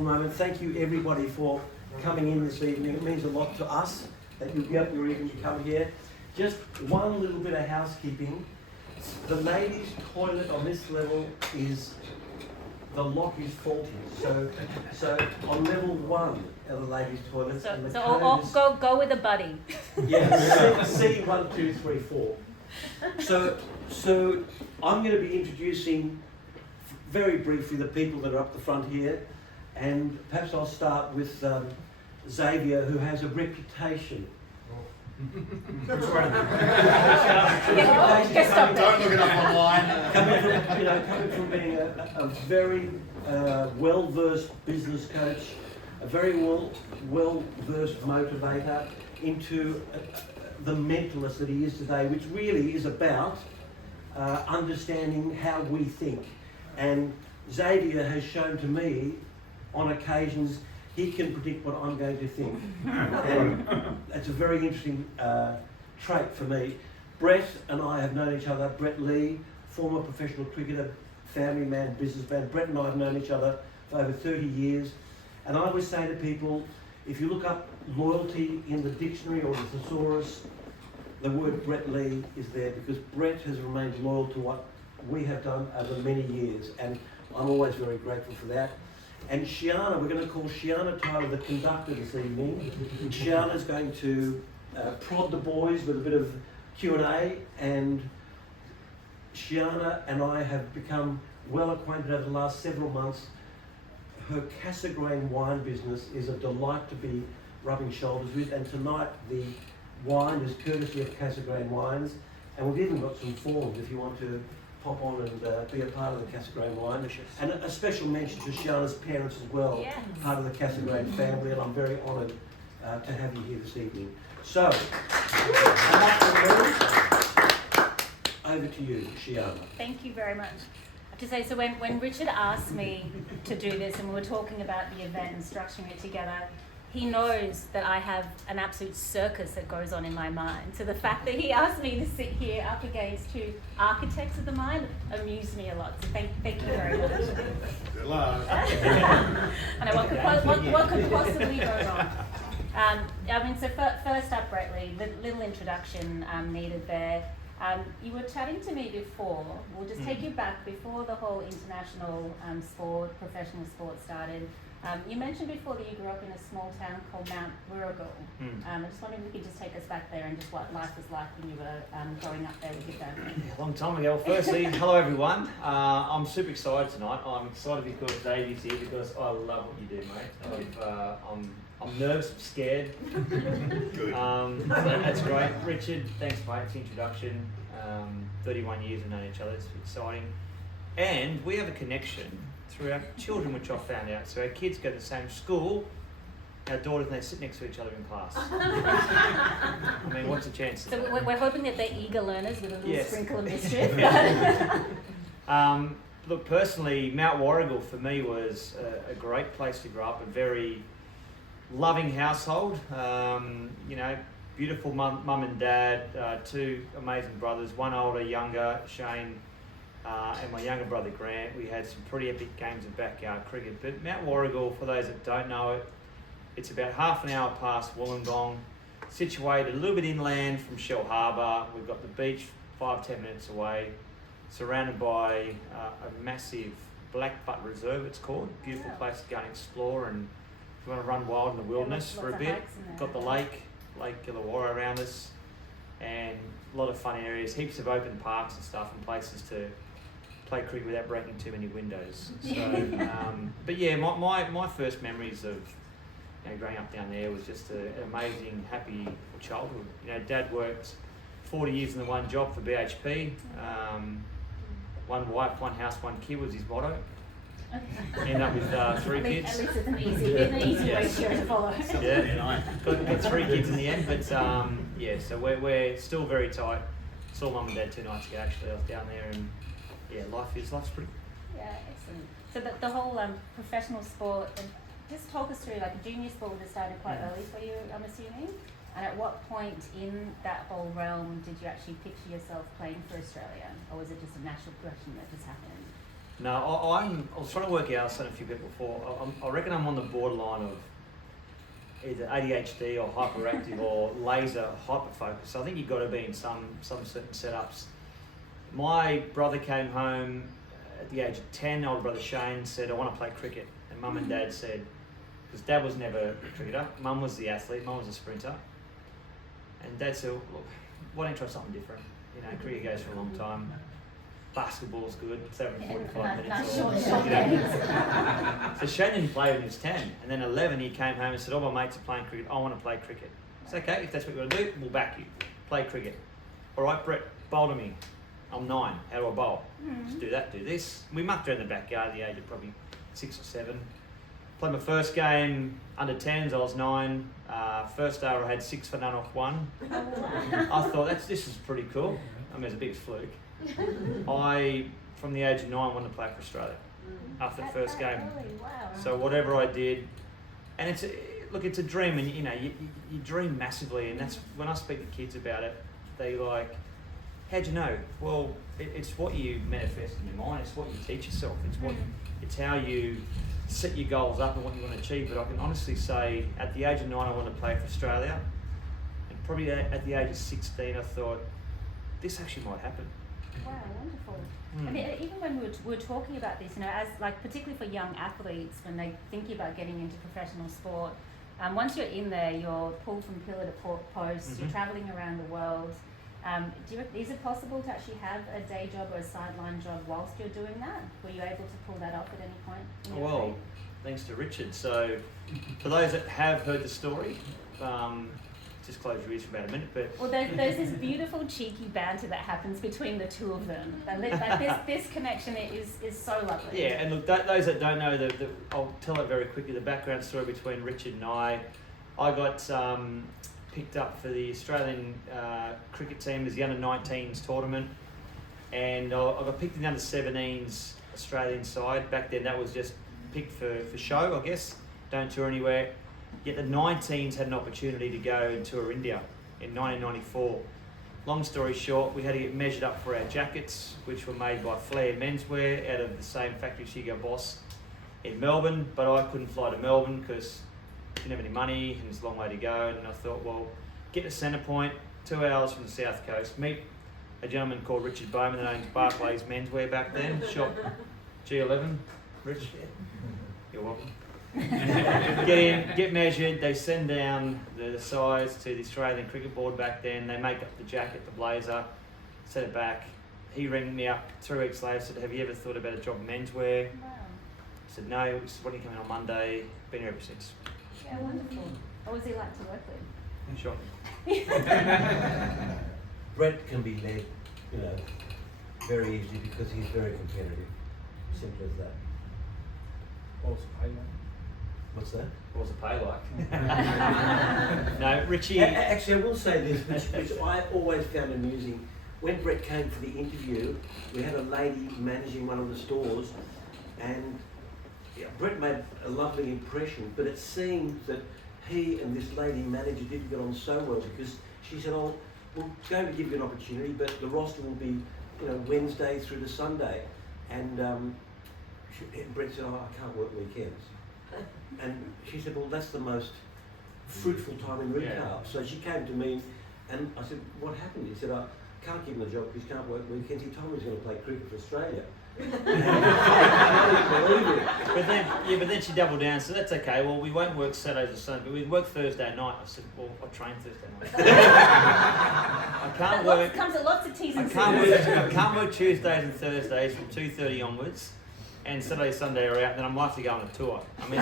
Moment. Thank you everybody for coming in this evening. It means a lot to us that you get up your evening to come here. Just one little bit of housekeeping. The ladies' toilet on this level is, the lock is faulty. So on level 1 of the ladies' toilets. Go with a buddy. Yeah, C 1, 2, 3, 4. So I'm going to be introducing very briefly the people that are up the front here. And perhaps I'll start with Xavier, who has a reputation. Don't look it up online. Coming from being a very well-versed business coach, a very well-versed motivator, into the mentalist that he is today, which really is about understanding how we think. And Xavier has shown to me on occasions he can predict what I'm going to think. And that's a very interesting trait for me. Brett and I have known each other. Brett Lee, former professional cricketer, family man, businessman. Brett and I have known each other for over 30 years. And I always say to people, if you look up loyalty in the dictionary or the thesaurus, the word Brett Lee is there, because Brett has remained loyal to what we have done over many years. And I'm always very grateful for that. And Shiana, we're going to call Shiana Tyler the conductor this evening. Shiana's going to prod the boys with a bit of Q&A, and Shiana and I have become well acquainted over the last several months. Her Cassegrain wine business is a delight to be rubbing shoulders with, and tonight the wine is courtesy of Cassegrain Wines, and we've even got some forms if you want to pop on and be a part of the Cassegrain wine. And a special mention to Shiana's parents as well, yes, part of the Cassegrain family, and I'm very honoured to have you here this evening. So, over to you, Shiana. Thank you very much. I have to say, so when Richard asked me to do this and we were talking about the event and structuring it together, he knows that I have an absolute circus that goes on in my mind. So the fact that he asked me to sit here up against two architects of the mind amused me a lot. So thank you very much. Good luck. I know what could possibly go wrong. So first up, Brett Lee, the little introduction needed there. You were chatting to me before. We'll just take you back before the whole international professional sport started. You mentioned before that you grew up in a small town called Mount Wirragul. I just wondered if you could just take us back there and just what life was like when you were growing up there with your family. A long time ago. Firstly, hello everyone. I'm super excited tonight. I'm excited because Davey's here, because I love what you do, mate. I'm nervous, I'm scared. Good. That's great. Richard, thanks mate for the introduction. 31 years we've known each other, it's exciting. And we have a connection through our children, which I found out. So our kids go to the same school, our daughters, and they sit next to each other in class. I mean, what's the chance? So we're hoping that they're eager learners with a little sprinkle of mischief. Look, personally, Mount Warrigal for me was a great place to grow up, a very loving household. Beautiful mum and dad, two amazing brothers, one older, younger, Shane, and my younger brother Grant. We had some pretty epic games of backyard cricket. But Mount Warrigal, for those that don't know it, it's about half an hour past Wollongong, situated a little bit inland from Shell Harbour. We've got the beach 5-10 minutes away, surrounded by a massive blackbutt reserve, it's called. Beautiful place to go and explore, and if you want to run wild in the wilderness for a bit. Got the Lake Illawarra around us, and a lot of fun areas, heaps of open parks and stuff, and places to play cricket without breaking too many windows. So, but yeah, my first memories of growing up down there was just an amazing, happy childhood. Dad worked 40 years in the one job for BHP. One wife, one house, one kid was his motto. Ended up with 3 kids. At least it's an easy ratio to follow. Yeah, got 3 kids in the end, but so we're still very tight. Saw mum and dad 2 nights ago actually. I was down there, and life's pretty. Yeah, excellent. So the whole professional sport, and just talk us through, like junior sport would have started quite early for you, I'm assuming. And at what point in that whole realm did you actually picture yourself playing for Australia, or was it just a natural progression that just happened? No, I was trying to work out, I've seen a few people before, I reckon I'm on the borderline of either ADHD or hyperactive or laser hyperfocus. I think you've got to be in some certain setups. My brother came home at the age of 10, older brother Shane said, I want to play cricket. And mum and dad said, because dad was never a cricketer, mum was the athlete, mum was a sprinter. And dad said, look, why don't you try something different? You know, cricket goes for a long time. Basketball's good, it's over 45 minutes. So Shane didn't play when he was 10, and then 11 he came home and said, my mates are playing cricket, I want to play cricket. It's okay, if that's what you want to do, we'll back you. Play cricket. All right, Brett, bowl to me. I'm 9, how do I bowl? Just do that, do this. We mucked around the backyard at the age of probably 6 or 7. Played my first game under 10s, I was 9. First over I had 6 for none off 1. I thought, this is pretty cool. I mean, it's the biggest fluke. I, from the age of 9, wanted to play for Australia after the first game. Really? Wow. So whatever I did, and it's a dream, and you know, you dream massively, and that's when I speak to kids about it, they like, how'd you know? Well, it's what you manifest in your mind. It's what you teach yourself. It's how you set your goals up and what you want to achieve. But I can honestly say, at the age of 9, I wanted to play for Australia, and probably at the age of 16, I thought, this actually might happen. Wow, wonderful. I mean, even when we were talking about this, you know, as like particularly for young athletes when they thinking about getting into professional sport, once you're in there, you're pulled from pillar to post. You're traveling around the world. Is it possible to actually have a day job or a sideline job whilst you're doing that? Were you able to pull that off at any point? Well, thanks to Richard. So, for those that have heard the story, just close your ears for about a minute. But there's this beautiful cheeky banter that happens between the two of them. And this connection is so lovely. Yeah, and look, those that don't know, I'll tell it very quickly. The background story between Richard and I got picked up for the Australian cricket team as the under-19s tournament, and I got picked in the under-17s Australian side. Back then that was just picked for show, I guess. Don't tour anywhere. Yet the 19s had an opportunity to go and tour India in 1994. Long story short, we had to get measured up for our jackets, which were made by Flair Menswear out of the same factory Shigo Boss in Melbourne, but I couldn't fly to Melbourne because didn't have any money and it's a long way to go. And I thought, well, get to Centre Point, 2 hours from the south coast, meet a gentleman called Richard Bowman that owns Barclays Menswear back then, shop G11. Rich, you're welcome. Get in, get measured, they send down the size to the Australian Cricket Board back then, they make up the jacket, the blazer, set it back. He rang me up 3 weeks later, said, have you ever thought about a job in menswear? Wow. I said, no. He said, when are you coming on Monday? Been here ever since. Yeah, wonderful. What was he like to work with? Sure. Brett can be led, very easily because he's very competitive. Simple as that. Also pay like. What's that? What was the pay like? No, Richie. Actually, I will say this, which I always found amusing. When Brett came for the interview, we had a lady managing one of the stores, and Brett made a lovely impression, but it seemed that he and this lady manager didn't get on so well because she said, oh, we're going to give you an opportunity, but the roster will be, Wednesday through to Sunday. And Brett said, oh, I can't work weekends. And she said, well, that's the most fruitful time in retail. So she came to me and I said, what happened? He said, I can't give him a job because he can't work weekends. He told me he was going to play cricket for Australia. But then she doubled down, so that's okay. Well, we won't work Saturdays or Sundays, but we work Thursday night. I said, well, I train Thursday night. I can't work. Comes at lots of T's and C's. I can't work Tuesdays and Thursdays from 2:30 onwards, and Saturday, Sunday are out. Then I'm likely to go on a tour. I mean,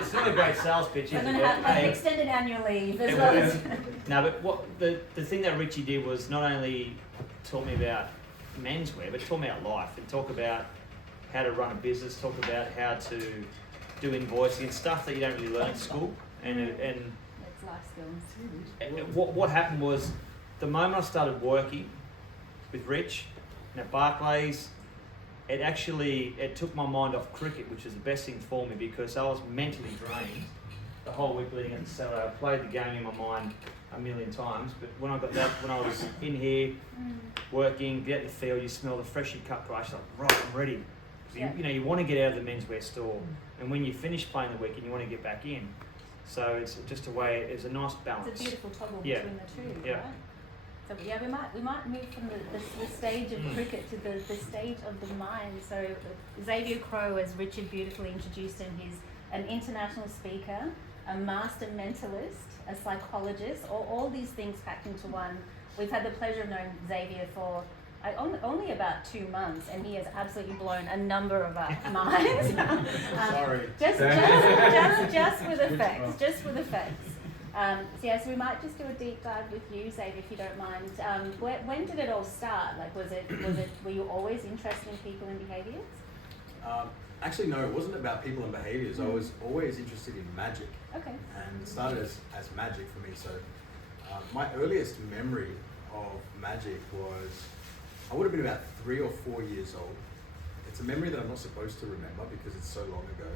it's not a great sales pitch. I'm going to have extended annual leave as well as. No, but what the thing that Richie did was not only taught me about menswear, but taught me about life and talk about how to run a business, talk about how to do invoicing and stuff that you don't really learn at school. And That's life skills. what happened was the moment I started working with Rich at Barclays, it took my mind off cricket, which was the best thing for me because I was mentally drained the whole week leading up to Saturday. I played the game in my mind a million times, but when I got that, when I was in here working, get out the field, you smell the freshly cut grass, like, right, I'm ready. Yeah. You want to get out of the menswear store, and when you finish playing the weekend, you want to get back in. So it's just a way. It's a nice balance. It's a beautiful toggle Yeah. between the two, Yeah. right? So yeah, we might move from the stage of cricket to the stage of the mind. So Xavier Crow, as Richard beautifully introduced him, he's an international speaker, a master mentalist, a psychologist, all these things packed into one. We've had the pleasure of knowing Xavier for only about 2 months, and he has absolutely blown a number of our minds. Sorry. Just with effects, just with effects. So we might just do a deep dive with you, Xavier, if you don't mind. When did it all start? Like, were you always interested in people and behaviours? Actually, no, it wasn't about people and behaviours. I was always interested in magic. Okay. And it started as magic for me. So my earliest memory of magic was, I would have been about 3 or 4 years old. It's a memory that I'm not supposed to remember because it's so long ago,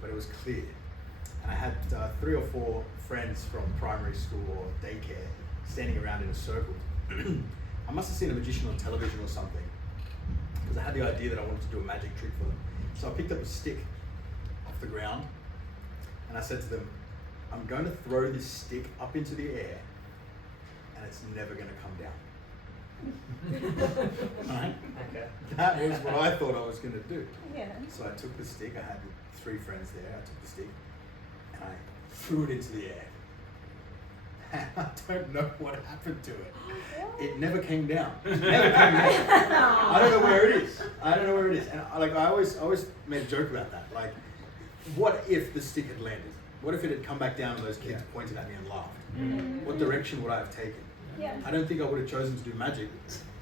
but it was clear. And I had 3 or 4 friends from primary school or daycare standing around in a circle. I must have seen a magician on television or something, because I had the idea that I wanted to do a magic trick for them. So I picked up a stick off the ground and I said to them, I'm going to throw this stick up into the air and it's never going to come down. Right? Okay. That was what I thought I was going to do. Yeah. So I took the stick, I had 3 friends there, I took the stick and I threw it into the air. And I don't know what happened to it. It never came down. It never came down. I don't know where it is. And I always made a joke about that. Like, what if the stick had landed? What if it had come back down and those kids pointed at me and laughed? What direction would I have taken? Yeah. I don't think I would have chosen to do magic,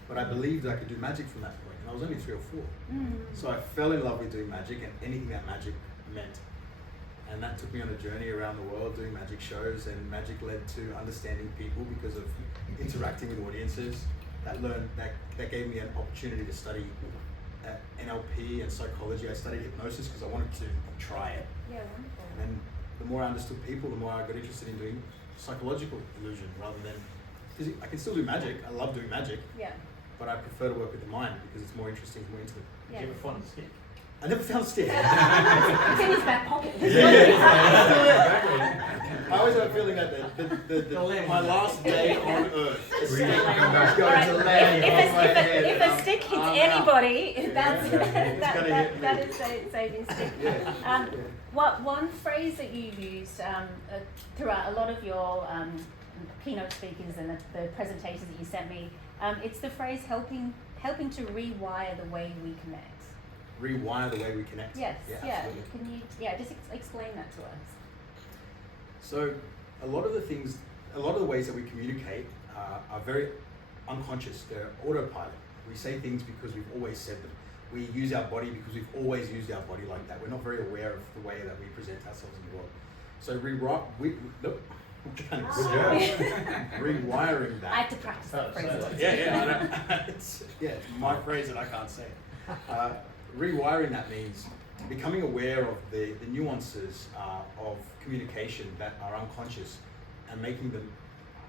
but I believed I could do magic from that point. And I was only 3 or 4. So I fell in love with doing magic and anything that magic meant. And that took me on a journey around the world doing magic shows, and magic led to understanding people because of interacting with audiences. That gave me an opportunity to study NLP and psychology. I studied hypnosis because I wanted to try it. Yeah, wonderful. And then the more I understood people, the more I got interested in doing psychological illusion rather than physical. I can still do magic. I love doing magic, Yeah. but I prefer to work with the mind because it's more interesting, it's more intimate. Yeah. Did you ever find the stick? I never found a stick. It's in his back pocket. I always have a feeling that my last day on earth is We need to come back. All right. going to land on my head. If a stick hits I'm anybody, that's It's gonna hit me. that is Xavier's stick. Yeah. One phrase that you used throughout a lot of your keynote speakers and the presentations that you sent me, it's the phrase helping to rewire the way we connect. Rewire the way we connect. Yes. Yeah. Absolutely. Can you just explain that to us? So a lot of the ways that we communicate are very unconscious. They're autopilot. We say things because we've always said them. We use our body because we've always used our body like that. We're not very aware of the way that we present ourselves in the world. So rewiring that. I had to practice that phrase. Yeah, it's my phrase and I can't say it. Rewiring that means becoming aware of the nuances of communication that are unconscious and making them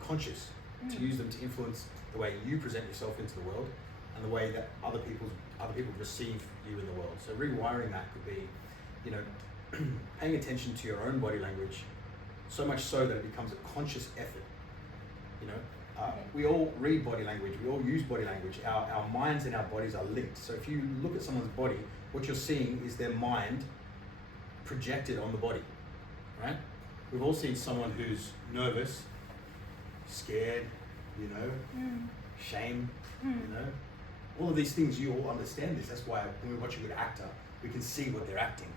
conscious to use them to influence the way you present yourself into the world and the way that other people receive you in the world. So rewiring that could be, paying attention to your own body language, so much so that it becomes a conscious effort. We all read body language, we all use body language. Our minds and our bodies are linked. So if you look at someone's body, what you're seeing is their mind projected on the body, right? We've all seen someone who's nervous, scared, shame, all of these things. You all understand this. That's why when we watch a good actor, we can see what they're acting.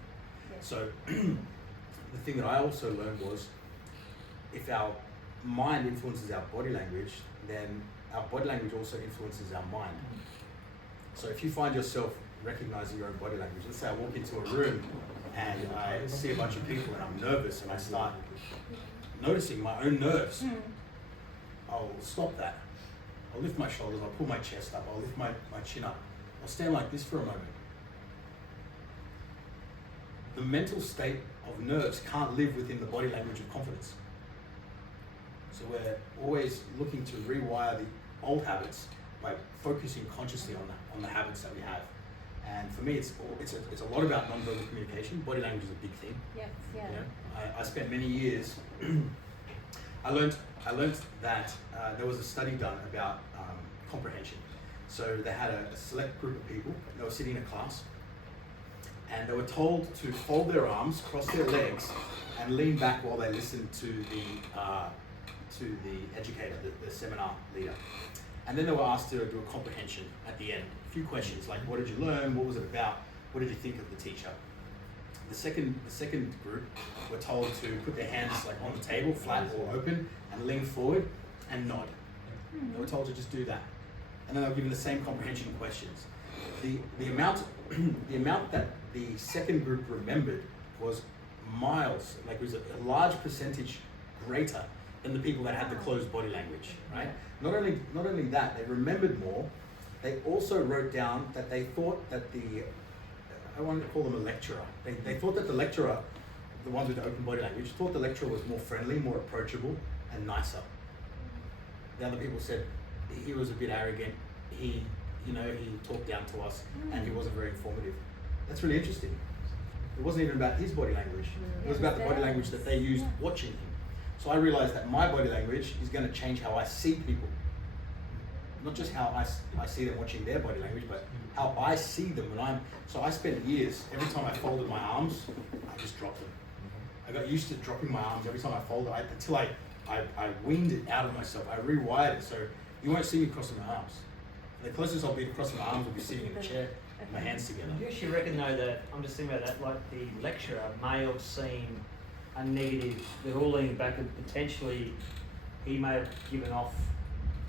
Yes. So the thing that I also learned was, if our mind influences our body language, then our body language also influences our mind. So if you find yourself recognizing your own body language, let's say I walk into a room and I see a bunch of people and I'm nervous and I start noticing my own nerves, I'll stop that. I'll lift my shoulders, I'll pull my chest up, I'll lift my chin up. I'll stand like this for a moment. The mental state of nerves can't live within the body language of confidence. So we're always looking to rewire the old habits by focusing consciously on the habits that we have. And for me, it's a lot about non-verbal communication. Body language is a big thing. Yes, yeah. You know, I spent many years. I learned that there was a study done about comprehension. So they had a select group of people. They were sitting in a class, and they were told to fold their arms, cross their legs, and lean back while they listened to the educator, the seminar leader. And then they were asked to do a comprehension at the end. A few questions like, what did you learn? What was it about? What did you think of the teacher? The second group were told to put their hands like on the table, flat or open, and lean forward and nod. They were told to just do that. And then they were given the same comprehension questions. The amount that the second group remembered was miles, like it was a large percentage greater than the people that had the closed body language, right? Not only that, they remembered more. They also wrote down that they thought that I wanted to call them a lecturer. They thought that the lecturer, the ones with the open body language, thought the lecturer was more friendly, more approachable, and nicer. The other people said he was a bit arrogant. He talked down to us, and he wasn't very informative. That's really interesting. It wasn't even about his body language. It was about the body language that they used watching him. So I realized that my body language is going to change how I see people. Not just how I see them watching their body language, but how I see them so I spent years, every time I folded my arms, I just dropped them. I got used to dropping my arms every time I folded until I weaned it out of myself. I rewired it so you won't see me crossing my arms. The closest I'll be to crossing my arms will be sitting in a chair with my hands together. You actually reckon though that, I'm just thinking about that, like the lecturer may have seen a negative, they're all leaning back and potentially he may have given off.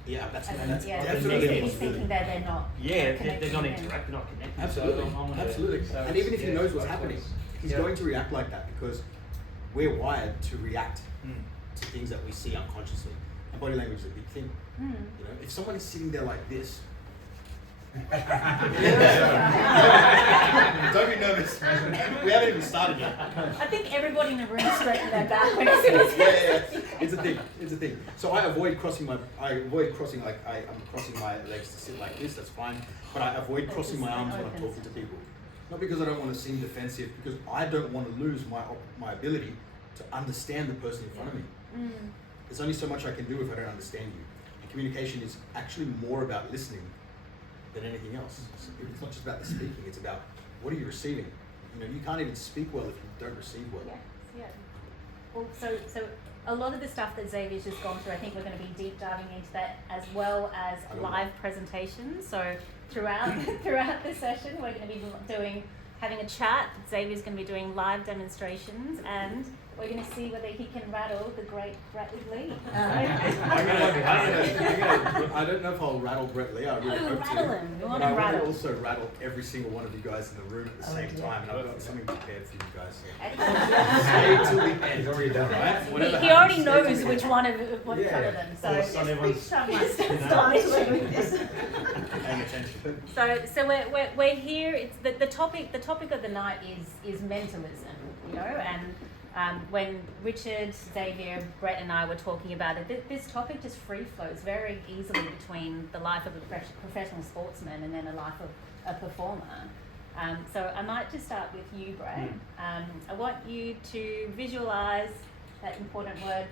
Yeah, that's definitely. He's thinking that they're not. Yeah, they're not interacting, not connecting. Absolutely, absolutely. So and even if he knows what's happening, he's going to react like that because we're wired to react to things that we see unconsciously. And body language is a big thing. You know, if someone is sitting there like this. Don't be nervous. We haven't even started yet. I think everybody in the room straightened their back when it's in his yeah. It's a thing. So I avoid crossing I'm crossing my legs to sit like this, that's fine. But I avoid crossing my arms when I'm talking to people. Not because I don't want to seem defensive, because I don't want to lose my ability to understand the person in front of me. There's only so much I can do if I don't understand you. And communication is actually more about listening than anything else. It's not just about the speaking, it's about what are you receiving. You know, you can't even speak well if you don't receive well. Yeah. Well, so a lot of the stuff that Xavier's just gone through, I think we're going to be deep diving into that as well as live presentations. So throughout the session, we're going to be having a chat. Xavier's going to be doing live demonstrations, and we're going to see whether he can rattle the great Brett Lee. I don't know if I'll rattle Brett Lee. I really hope rattle to. him. But I want to also rattle every single one of you guys in the room at the same time, and I've got something prepared for you guys. Stay till the end. He's already done, right? He already knows which one of them. So Paying attention. So we're here. It's the topic. The topic of the night is mentalism. You know, and when Richard, Xavier, Brett and I were talking about it, this topic just free flows very easily between the life of a professional sportsman and then a life of a performer. So I might just start with you, Brett. I want you to visualize that important word,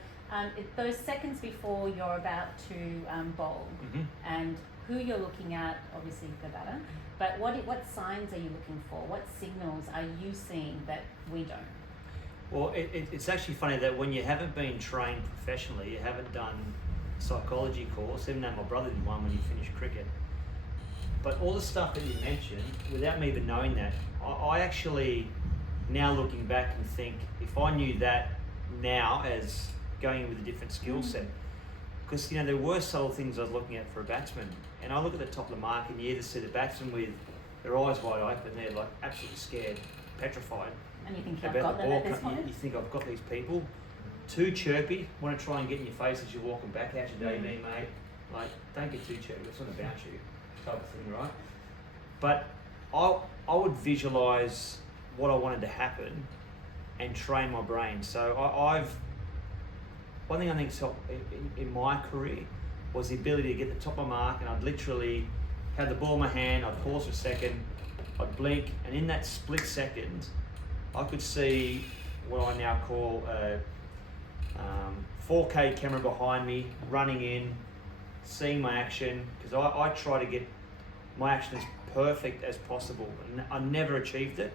those seconds before you're about to bowl, and who you're looking at, obviously the batter, but what signs are you looking for? What signals are you seeing that we don't? Well, it's actually funny that when you haven't been trained professionally, you haven't done a psychology course, even though my brother did one when he finished cricket. But all the stuff that you mentioned, without me even knowing that, I actually, now looking back and think, if I knew that now as going in with a different skill set, because there were subtle things I was looking at for a batsman, and I look at the top of the mark and you either see the batsman with their eyes wide open, they're like absolutely scared, petrified. And you think you've got them at this point? You think I've got these people, too chirpy, want to try and get in your face as you're walking back. How's your day been, mate? Like, don't get too chirpy, it's not about you, type of thing, right? But I would visualise what I wanted to happen and train my brain. So one thing I think helped in my career was the ability to get the top of my mark, and I'd literally have the ball in my hand, I'd pause for a second, I'd blink, and in that split second, I could see what I now call a 4K camera behind me, running in, seeing my action, because I try to get my action as perfect as possible. And I never achieved it,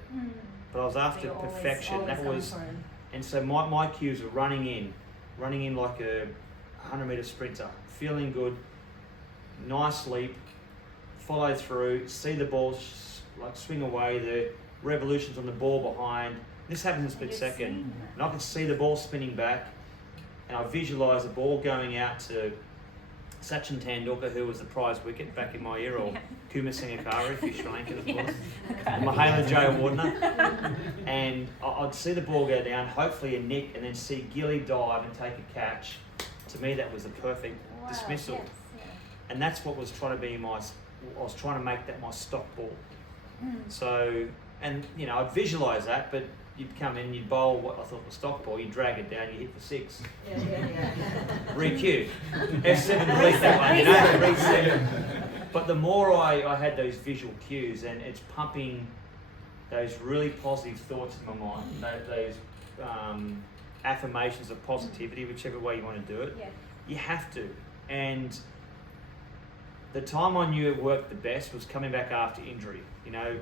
but I was after So you're perfection. always That going was, for it. and so my cues were running in like a 100-meter sprinter, feeling good, nice leap, follow through, see the ball like swing away, the revolutions on the ball behind. This happens in a split You're second, seeing that. and I can see the ball spinning back, and I visualise the ball going out to Sachin Tendulkar, who was the prize wicket back in my era, or Kumar Sangakkara if you're Sri Lankan, of course, Mahela Jayawardene, and I'd see the ball go down, hopefully a nick, and then see Gilly dive and take a catch. To me, that was the perfect Wow, dismissal, yes, yeah. and that's what was trying to be I was trying to make that my stock ball. So, and you know, I'd visualise that, but you'd come in, you'd bowl what I thought was stock ball, you'd drag it down, you hit for 6. Re-cue. F7 delete that one, you know, reset. But the more I had those visual cues, and it's pumping those really positive thoughts in my mind, those affirmations of positivity, whichever way you want to do it, Yeah. you have to. And the time I knew it worked the best was coming back after injury, you know,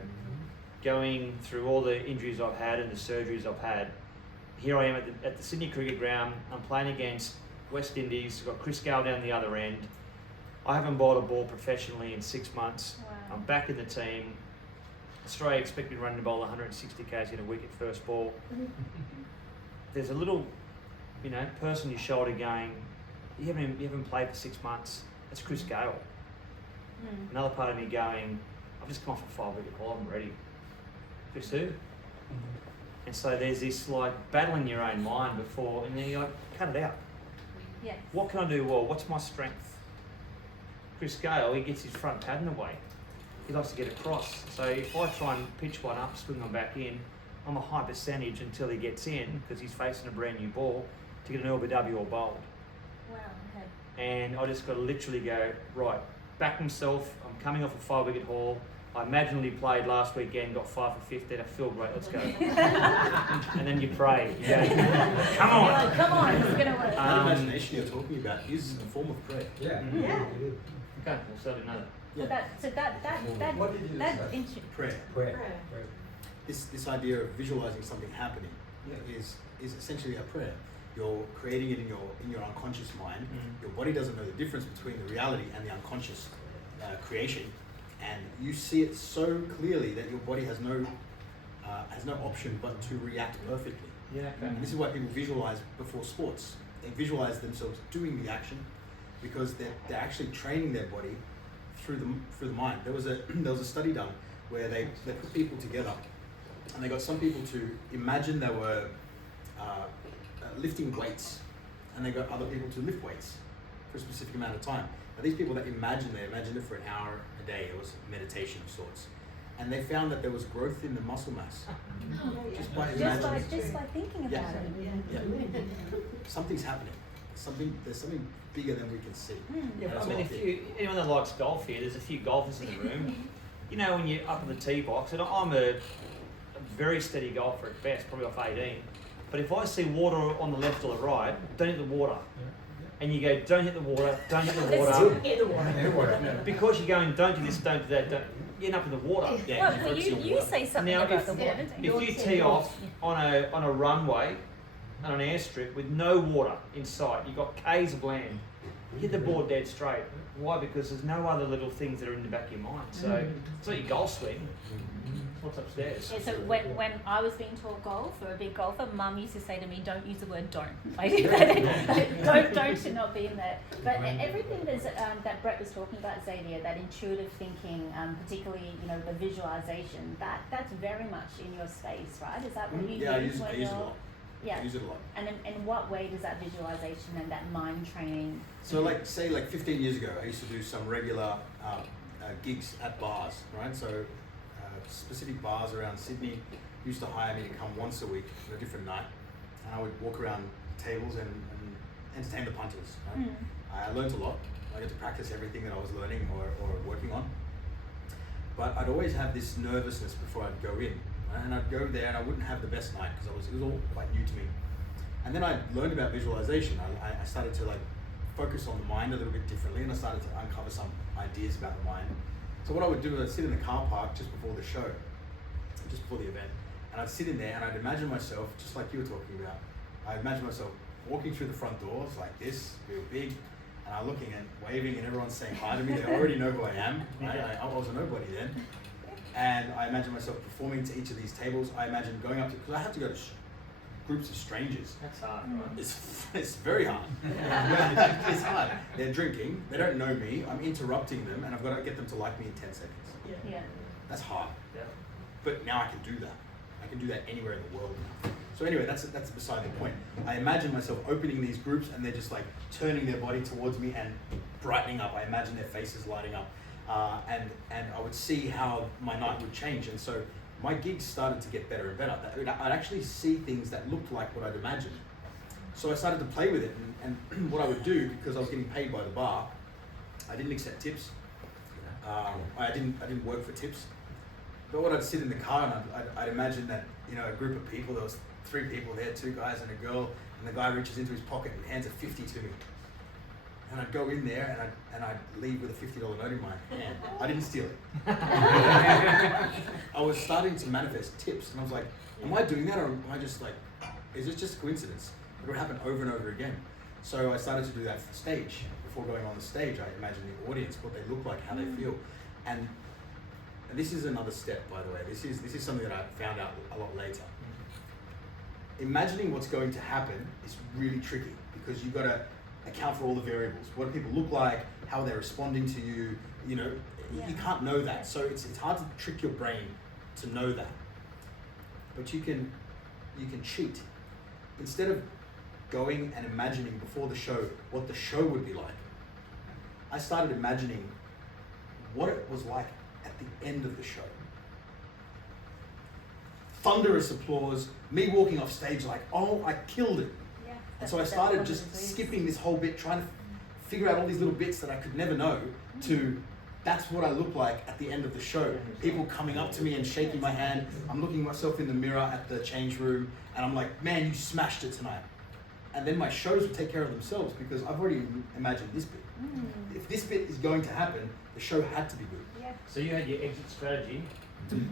going through all the injuries I've had and the surgeries I've had. Here I am at the Sydney Cricket Ground. I'm playing against West Indies. I've got Chris Gale down the other end. I haven't bowled a ball professionally in 6 months. Wow. I'm back in the team. Australia expect me to run the bowl 160 k's in a week at first ball. There's a little, you know, person on your shoulder going, you haven't played for 6 months. That's Chris Gale. Another part of me going, I've just come off a 5-wicket haul, I'm ready. Chris who? And so there's this like battle in your own mind before, and then you're like, cut it out. Yes. What can I do well? What's my strength? Chris Gale, he gets his front pattern away. He likes to get across. So if I try and pitch one up, swing one back in, I'm a high percentage until he gets in, because he's facing a brand new ball, to get an LBW or bowled. Wow, okay. And I just got to literally go, right, back himself, I'm coming off a 5-wicket haul. I imaginally played last weekend, got 5 for 15, I feel great, let's go. And then you pray, you go, come on. You're like, come on, it's gonna work. That imagination you're talking about is a form of prayer. Yeah. Yeah. Okay, we'll start another. Yeah. That What did you that say? Prayer. Prayer. This idea of visualizing something happening is essentially a prayer. You're creating it in your unconscious mind. Your body doesn't know the difference between the reality and the unconscious creation, and you see it so clearly that your body has no option but to react perfectly. Yeah, okay. And this is why people visualize before sports. They visualize themselves doing the action because they're actually training their body through the mind. There was a study done where they put people together, and they got some people to imagine they were lifting weights, and they got other people to lift weights for a specific amount of time. Now these people that they imagined it for an hour a day. It was meditation of sorts, and they found that there was growth in the muscle mass just by imagining. Just by thinking about Yeah. it. Yeah. Something's happening. There's something bigger than we can see. Yeah, That's I mean, all. anyone that likes golf here, there's a few golfers in the room. You know, when you're up in the tee box, and I'm a very steady golfer at best, probably off 18. But if I see water on the left or the right, don't hit the water. And you go, don't hit the water, don't hit the water. Because you're going, don't do this, don't do that, you end up in the water. Well, you say something Now, about the water. if you tee off on a runway, on an airstrip with no water in sight, you've got K's of land, hit the board dead straight. Why? Because there's no other little things that are in the back of your mind. So it's not your golf swing. What's upstairs? Yeah, so when I was being taught golf, or a big golfer, Mum used to say to me, "Don't use the word don't." Like, don't should not be in there. But everything that Brett was talking about, Xavier, that intuitive thinking, particularly the visualization, that's very much in your space, right? Is that what you use? I use it a lot. Yeah. I use it a lot. And in what way does that visualization and that mind training? So like 15 years ago, I used to do some regular gigs at bars, right? So specific bars around Sydney used to hire me to come once a week on a different night. And I would walk around tables and entertain the punters. Right? I learned a lot. I got to practice everything that I was learning or working on. But I'd always have this nervousness before I'd go in. Right? And I'd go there and I wouldn't have the best night because it was all quite new to me. And then I learned about visualization. I started to like focus on the mind a little bit differently, and I started to uncover some ideas about the mind. So what I would do is I'd sit in the car park just before the show, just before the event, and I'd sit in there and I'd imagine myself, just like you were talking about, I'd imagine myself walking through the front doors like this, real big, and I'm looking and waving and everyone's saying hi to me. They already know who I am, right? I was a nobody then. And I imagine myself performing to each of these tables. I imagine going up to, because I have to go to groups of strangers. That's hard, right? It's very hard. It's hard. They're drinking, they don't know me, I'm interrupting them, and I've got to get them to like me in 10 seconds. Yeah. That's hard. Yeah. But now I can do that. I can do that anywhere in the world now. So anyway, that's beside the point. I imagine myself opening these groups and they're just like turning their body towards me and brightening up. I imagine their faces lighting up. And I would see how my night would change. And so my gigs started to get better and better. I'd actually see things that looked like what I'd imagined. So I started to play with it, and what I would do, because I was getting paid by the bar, I didn't accept tips. I didn't work for tips. But what I'd sit in the car and I'd imagine that, you know, a group of people, there was 3 people there, 2 guys and a girl, and the guy reaches into his pocket and hands a 50 to me. And I'd go in there and I'd leave with a $50 note in my hand. I didn't steal it. I was starting to manifest tips, and I was like, am I doing that, or am I just like, is it just coincidence? It would happen over and over again. So I started to do that for the stage. Before going on the stage, I imagined the audience, what they look like, how they feel. And this is another step, by the way. This is something that I found out a lot later. Imagining what's going to happen is really tricky, because you've got to account for all the variables. What do people look like? How are they responding to you? You know, you can't know that. So it's hard to trick your brain to know that. But you can cheat. Instead of going and imagining before the show what the show would be like, I started imagining what it was like at the end of the show. Thunderous applause, me walking off stage like, oh, I killed it. Yeah. And so I started just skipping this whole bit, trying to figure out all these little bits that I could never know, to that's what I look like at the end of the show. People coming up to me and shaking my hand. I'm looking myself in the mirror at the change room, and I'm like, man, you smashed it tonight. And then my shows would take care of themselves, because I've already imagined this bit. If this bit is going to happen, the show had to be good. Yeah. So you had your exit strategy.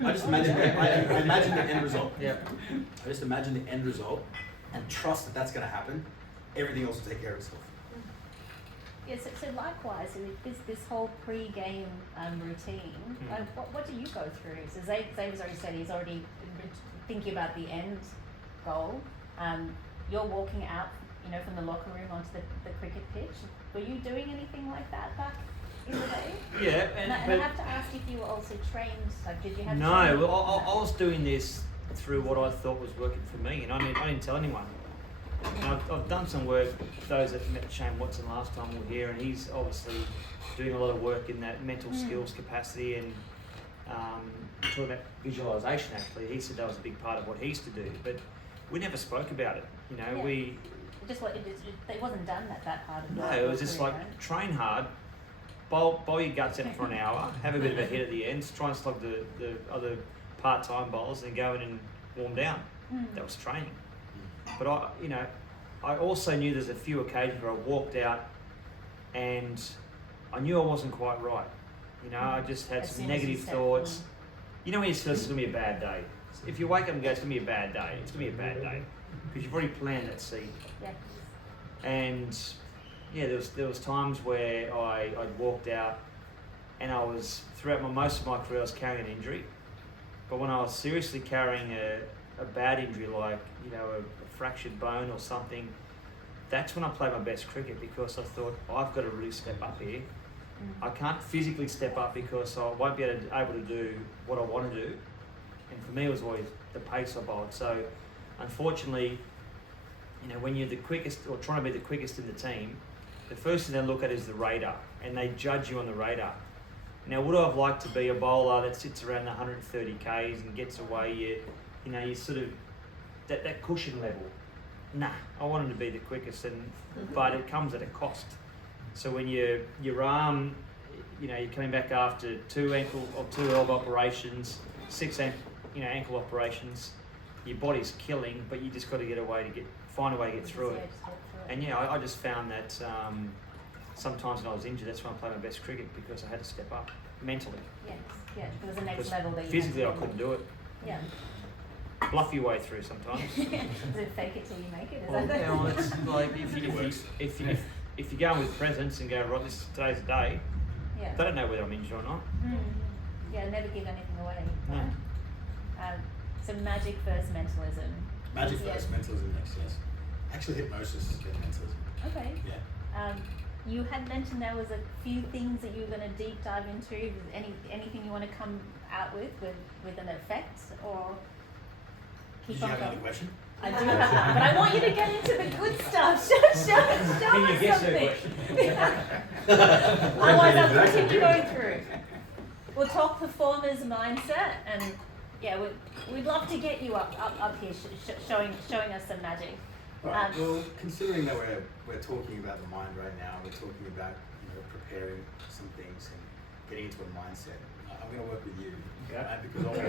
I just imagined I imagined the end result. Yeah. I just imagined the end result and trust that that's going to happen. Everything else will take care of itself. Yeah, so likewise, with this whole pre-game routine, what do you go through? So Xavier's already said he's already thinking about the end goal. You're walking out, you know, from the locker room onto the cricket pitch. Were you doing anything like that back in the day? Yeah, And I have to ask if you were also trained. Like, did you have? No, training? well, I was doing this through what I thought was working for me, and I didn't tell anyone. And I've done some work. Those that met Shane Watson last time will hear, and he's obviously doing a lot of work in that mental skills capacity, and talking about visualization. Actually, he said that was a big part of what he used to do, but we never spoke about it. You know, It wasn't done that part of No, it was just career, like right? train hard, bowl your guts out for an hour, have a bit of a hit at the end, try and slug the other part-time bowlers, and go in and warm down. That was training. But I also knew there's a few occasions where I walked out and I knew I wasn't quite right. You know, I just had As some soon as you negative stepped thoughts. You know when you say it's going to be a bad day? If you wake up and go, it's going to be a bad day, it's going to be a bad day. Because you've already planned that seed. Yeah. And yeah, there was times where I'd walked out and I was, throughout most of my career, I was carrying an injury. But when I was seriously carrying a bad injury, like, you know, a fractured bone or something, that's when I played my best cricket, because I thought, I've got to really step up here. I can't physically step up because I won't be able to do what I want to do. And for me, it was always the pace I bowled. So unfortunately, you know, when you're the quickest or trying to be the quickest in the team, the first thing they look at is the radar, and they judge you on the radar. Now, would I have liked to be a bowler that sits around 130 Ks and gets away, you know, you sort of, that cushion level. Nah, I wanted to be the quickest, but it comes at a cost. So when your arm, you're coming back after 2 elbow operations, 6 ankle operations, your body's killing, but you just got to find a way to get through it. And I just found that sometimes when I was injured, that's when I played my best cricket, because I had to step up mentally. Yes, yeah, it was the next Because level that you physically had I to couldn't do it. Yeah. Bluff your way through sometimes. Is it fake it till you make it? Is Well, that it's like if you're going with presence and go, right, today's the day, yeah. they don't know whether I'm injured or not. Yeah, never give anything away. No. Right? So magic first, mentalism. Magic Yeah. first, mentalism next, yes. Actually, hypnosis is mentalism. Okay. Yeah. You had mentioned there was a few things that you were going to deep dive into. Is anything you want to come out with an effect, or keep Did you on have going? another question? I do have one, but I want you to get into the good stuff. Show Can you us guess something. her Otherwise, I'll continue going through. We'll talk performers mindset, and yeah, we'd love to get you up here showing us some magic. Alright, well, considering that we're talking about the mind right now, we're talking about preparing some things and getting into a mindset. I'm going to work with you, Okay. right? Because I want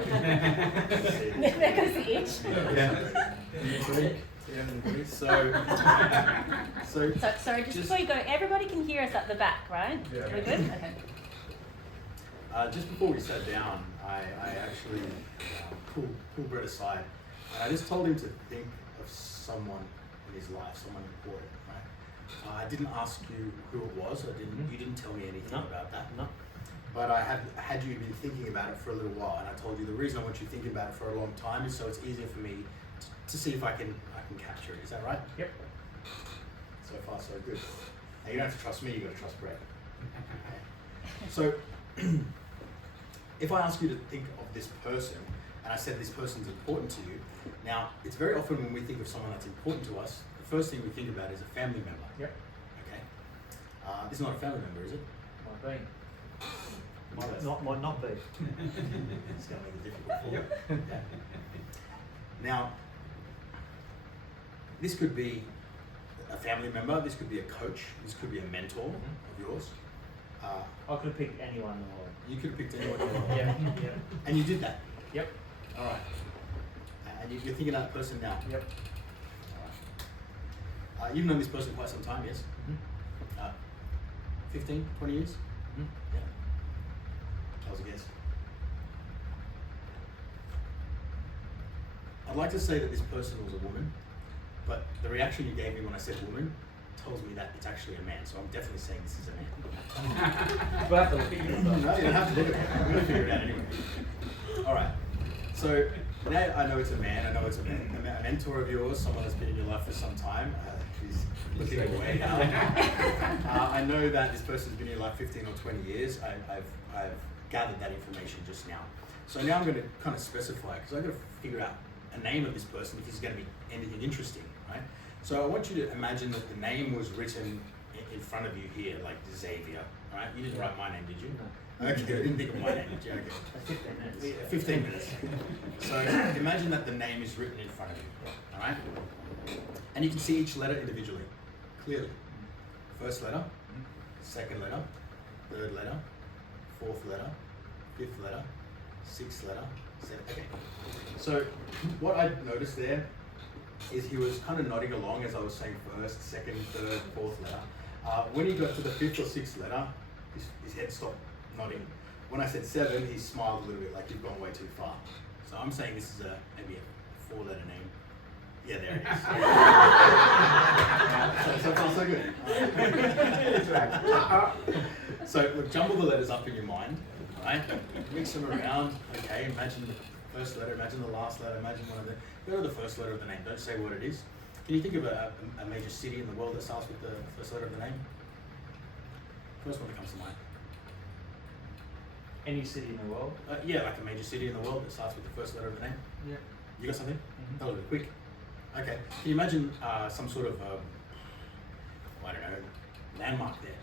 to see it. There goes the itch. Yeah. So So, sorry, just before you go, everybody can hear us at the back, right? Yeah. We're good? Okay. just before we sat down, I actually pulled Brett aside, and I just told him to think of someone in his life, someone important, right? I didn't ask you who it was. You didn't tell me anything about that. No. But I had you been thinking about it for a little while, and I told you the reason I want you thinking about it for a long time is so it's easier for me to see if I can capture it. Is that right? Yep. So far, so good. Now you don't have to trust me. You got to trust Brett. So, if I ask you to think of this person, and I said this person's important to you, now it's very often when we think of someone that's important to us, the first thing we think about is a family member. Yep. Okay. This is not a family member, is it? Might be. Might not be. It's going to make it difficult for you. Yeah. Now, this could be a family member, this could be a coach, this could be a mentor of yours. I could have picked anyone in the world. You could have picked anyone you want. Yeah. And you did that. Yep. All right. And you're thinking of that person now. Yep. All right. You've known this person quite some time, yes? 15, 20 years? Mm-hmm. Yeah. That was a guess. I'd like to say that this person was a woman, but the reaction you gave me when I said woman tells me that it's actually a man, so I'm definitely saying this is a man. We'll have to look at it. No, you don't have to look at it. I'm going to figure it out anyway. All right. So now I know it's a man. I know it's a mentor of yours, someone that's been in your life for some time. He's looking away now. I know that this person's been in your life 15 or 20 years. I've gathered that information just now. So now I'm going to kind of specify, because I've got to figure out a name of this person if he's going to be anything interesting, right? So I want you to imagine that the name was written in front of you here, like Xavier, right? You didn't write my name, did you? No. Okay, I didn't think of my name, did you? Okay. 15 minutes. Yeah, 15 minutes. So imagine that the name is written in front of you, all right? And you can see each letter individually, clearly. First letter, second letter, third letter, fourth letter, fifth letter, sixth letter, seventh. Okay. So what I noticed there is he was kind of nodding along as I was saying first, second, third, fourth letter. When he got to the fifth or sixth letter, his head stopped nodding. When I said 7, he smiled a little bit like you've gone way too far. So I'm saying this is maybe a 4-letter name. Yeah, there it is. So far so good. So look, jumble the letters up in your mind, right? Mix them around. Okay, imagine the first letter, imagine the last letter, imagine one of the. Go to the first letter of the name. Don't say what it is. Can you think of a major city in the world that starts with the first letter of the name? First one that comes to mind. Any city in the world? Yeah, like a major city in the world that starts with the first letter of the name. Yeah. You got something? Mm-hmm. That was a bit quick. Okay. Can you imagine some sort of, I don't know, landmark there?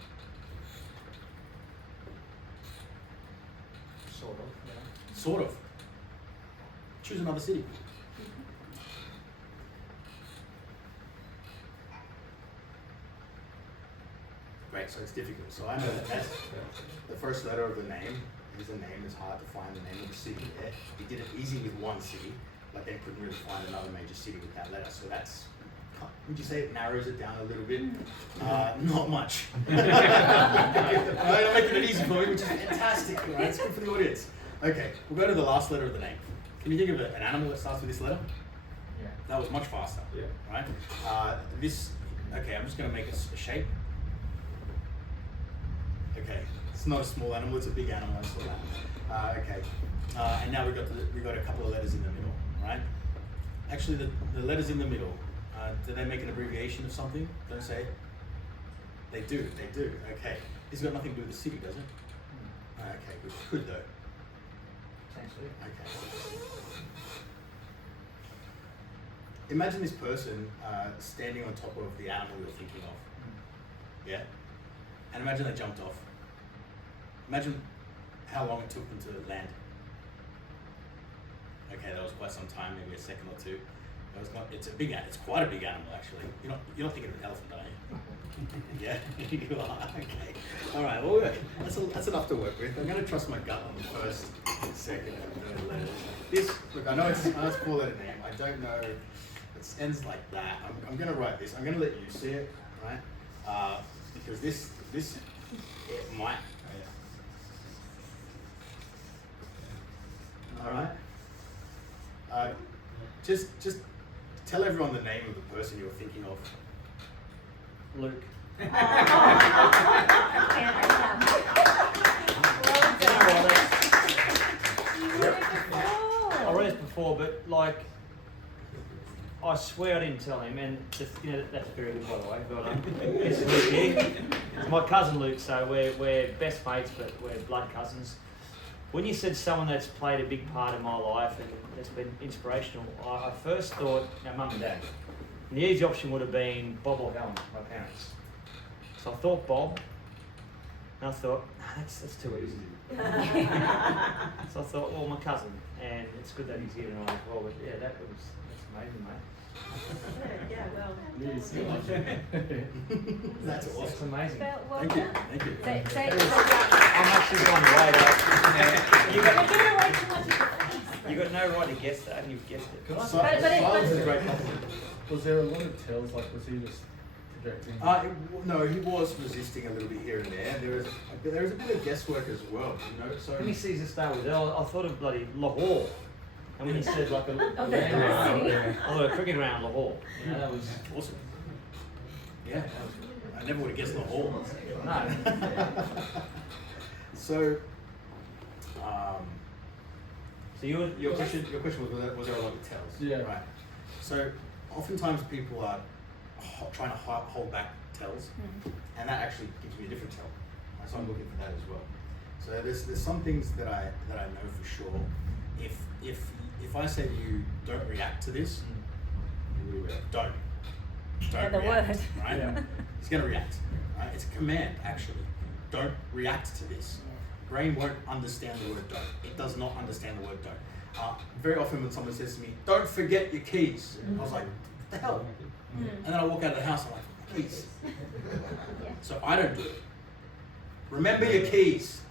Sort of, yeah. Sort of. Choose another city. Great, so it's difficult. So I know that that's the first letter of the name is a name. It's hard to find the name of the city there. He did it easy with one city, but then couldn't really find another major city with that letter. So that's, would you say it narrows it down a little bit? Not much. I'm making it easy for me, which is fantastic. Right? It's good for the audience. Okay, we'll go to the last letter of the name. Can you think of an animal that starts with this letter? Yeah. That was much faster. Yeah. Right? Okay, I'm just going to make a shape. Okay, it's not a small animal, it's a big animal, I saw that. Okay, and now we got a couple of letters in the middle, right? Actually, the letters in the middle, do they make an abbreviation of something? Don't say. They do. Okay, it's got nothing to do with the city, does it? Okay, good. Could though. Potentially. Okay. Imagine this person standing on top of the animal you're thinking of. Yeah? And imagine they jumped off. Imagine how long it took them to land. Okay, that was quite some time, maybe a second or two. It's quite a big animal actually. You're not thinking of an elephant, are you? Yeah? You are, okay. Alright, well that's enough to work with. I'm gonna trust my gut on the first, second, and third letters. Look, I know it's a 4-letter name. I don't know, it ends like that. I'm gonna write this. I'm gonna let you see it, right? Because this it might. All right. Just tell everyone the name of the person you're thinking of. Luke. I read it before, but like, I swear I didn't tell him, and just, that's very good by the way. Well done. It's Luke here. It's my cousin Luke, so we're best mates, but we're blood cousins. When you said someone that's played a big part in my life and that's been inspirational, I first thought, Mum and Dad. And the easy option would have been Bob or Helen, my parents. So I thought Bob, and I thought, that's too easy. So I thought, well, my cousin, and it's good that he's here tonight as well. But yeah, that's amazing, mate. Yeah, well. That's awesome. That's amazing. Well Thank you. done. Thank you. I'm actually blown away though. You're giving away too much of your face. You got no right to guess that, and you've guessed it. Silence is a great compliment. Was there a lot of tells? Like, was he just projecting? No, he was resisting a little bit here and there. There was a bit of guesswork as well, So When he sees the star with L, I thought of bloody Lahore. And when he said like a cricket round, Lahore. That was awesome. Yeah, I never would have guessed Lahore. no. So, So your question. your question was there a lot of tells? Yeah. Right. So, oftentimes people are trying to hold back tells, and that actually gives me a different tell. Right? So I'm looking for that as well. So there's some things that I know for sure. If I say to you, don't react to this, you will don't The react, word. right? Yeah. He's going to react. Right? It's a command actually. Don't react to this. Brain won't understand the word don't. It does not understand the word don't. Very often when someone says to me, don't forget your keys, I was like, what the hell? And then I walk out of the house, I'm like, keys. So I don't do it. Remember your keys.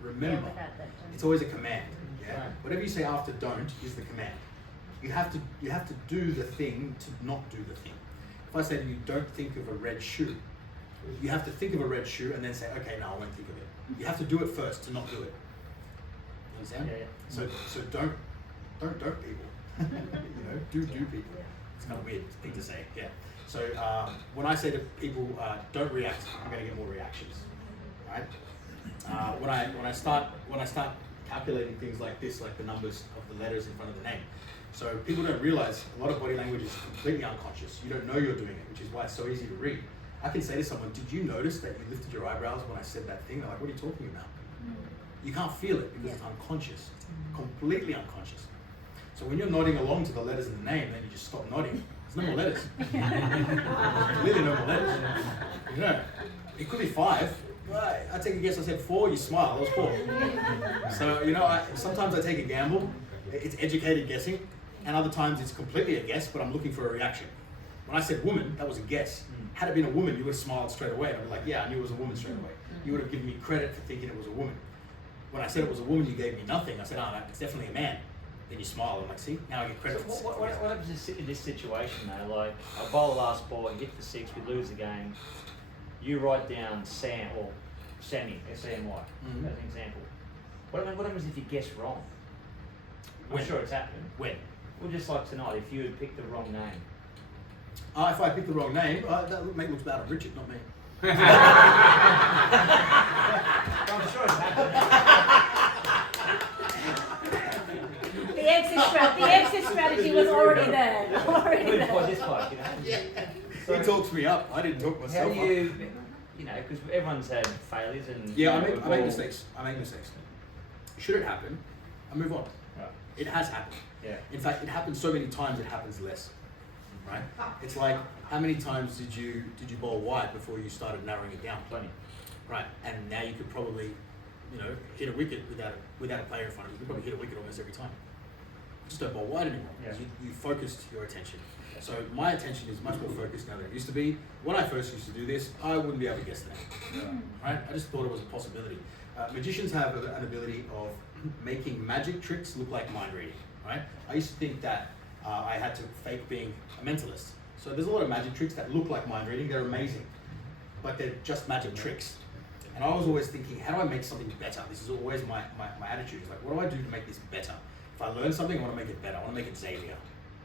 Remember. It's always a command. Yeah? Whatever you say after don't is the command. You have to do the thing to not do the thing. If I say to you, don't think of a red shoe, you have to think of a red shoe and then say, okay, no, I won't think of it. You have to do it first to not do it. You understand? Yeah. So don't people. Do people. It's kind of weird thing to say. Yeah. So when I say to people, don't react, I'm going to get more reactions, right? When I start calculating things like this, like the numbers of the letters in front of the name, so people don't realize a lot of body language is completely unconscious. You don't know you're doing it, which is why it's so easy to read. I can say to someone, did you notice that you lifted your eyebrows when I said that thing? They're like, what are you talking about? You can't feel it because it's unconscious, completely unconscious. So when you're nodding along to the letters in the name, then you just stop nodding. There's no more letters. Clearly no more letters. It could be 5. I take a guess, I said 4, you smile, that was 4. So, sometimes I take a gamble. It's educated guessing. And other times it's completely a guess, but I'm looking for a reaction. When I said woman, that was a guess. Had it been a woman, you would have smiled straight away. And I'd be like, yeah, I knew it was a woman straight away. You would have given me credit for thinking it was a woman. When I said it was a woman, you gave me nothing. I said, oh, it's definitely a man. Then you smile. I'm like, see, now I get credit. So what happens in this situation though? Like, I bowl the last ball, I hit for 6, we lose the game. You write down Sam or Sammy, S-A-M-Y, as an example. What happens if you guess wrong? I'm sure it's happened. When? Well, just like tonight, if you had picked the wrong name. If I pick the wrong name, that mate looks bad on Richard, not me. I'm sure it's happened. The exit strategy was already there. This bloke, you know. Yeah. So, He talks me up. I didn't talk how myself do up. you know, because everyone's had failures and. Yeah, you know, I make mistakes. I make mistakes. Should it happen, I move on. Right. It has happened. Yeah. In fact, it happens so many times it happens less. Right? It's like, how many times did you bowl wide before you started narrowing it down? Plenty. Right. And now you could probably, hit a wicket without a player in front of you. You could probably hit a wicket almost every time. Just don't bowl wide anymore. Yeah. You focused your attention. So my attention is much more focused now than it used to be. When I first used to do this, I wouldn't be able to guess that. Right? I just thought it was a possibility. Magicians have an ability of making magic tricks look like mind reading. Right? I used to think that I had to fake being a mentalist. So there's a lot of magic tricks that look like mind reading. They're amazing, but they're just magic tricks. And I was always thinking, how do I make something better? This is always my attitude. It's like, what do I do to make this better? If I learn something, I want to make it better. I want to make it Xavier.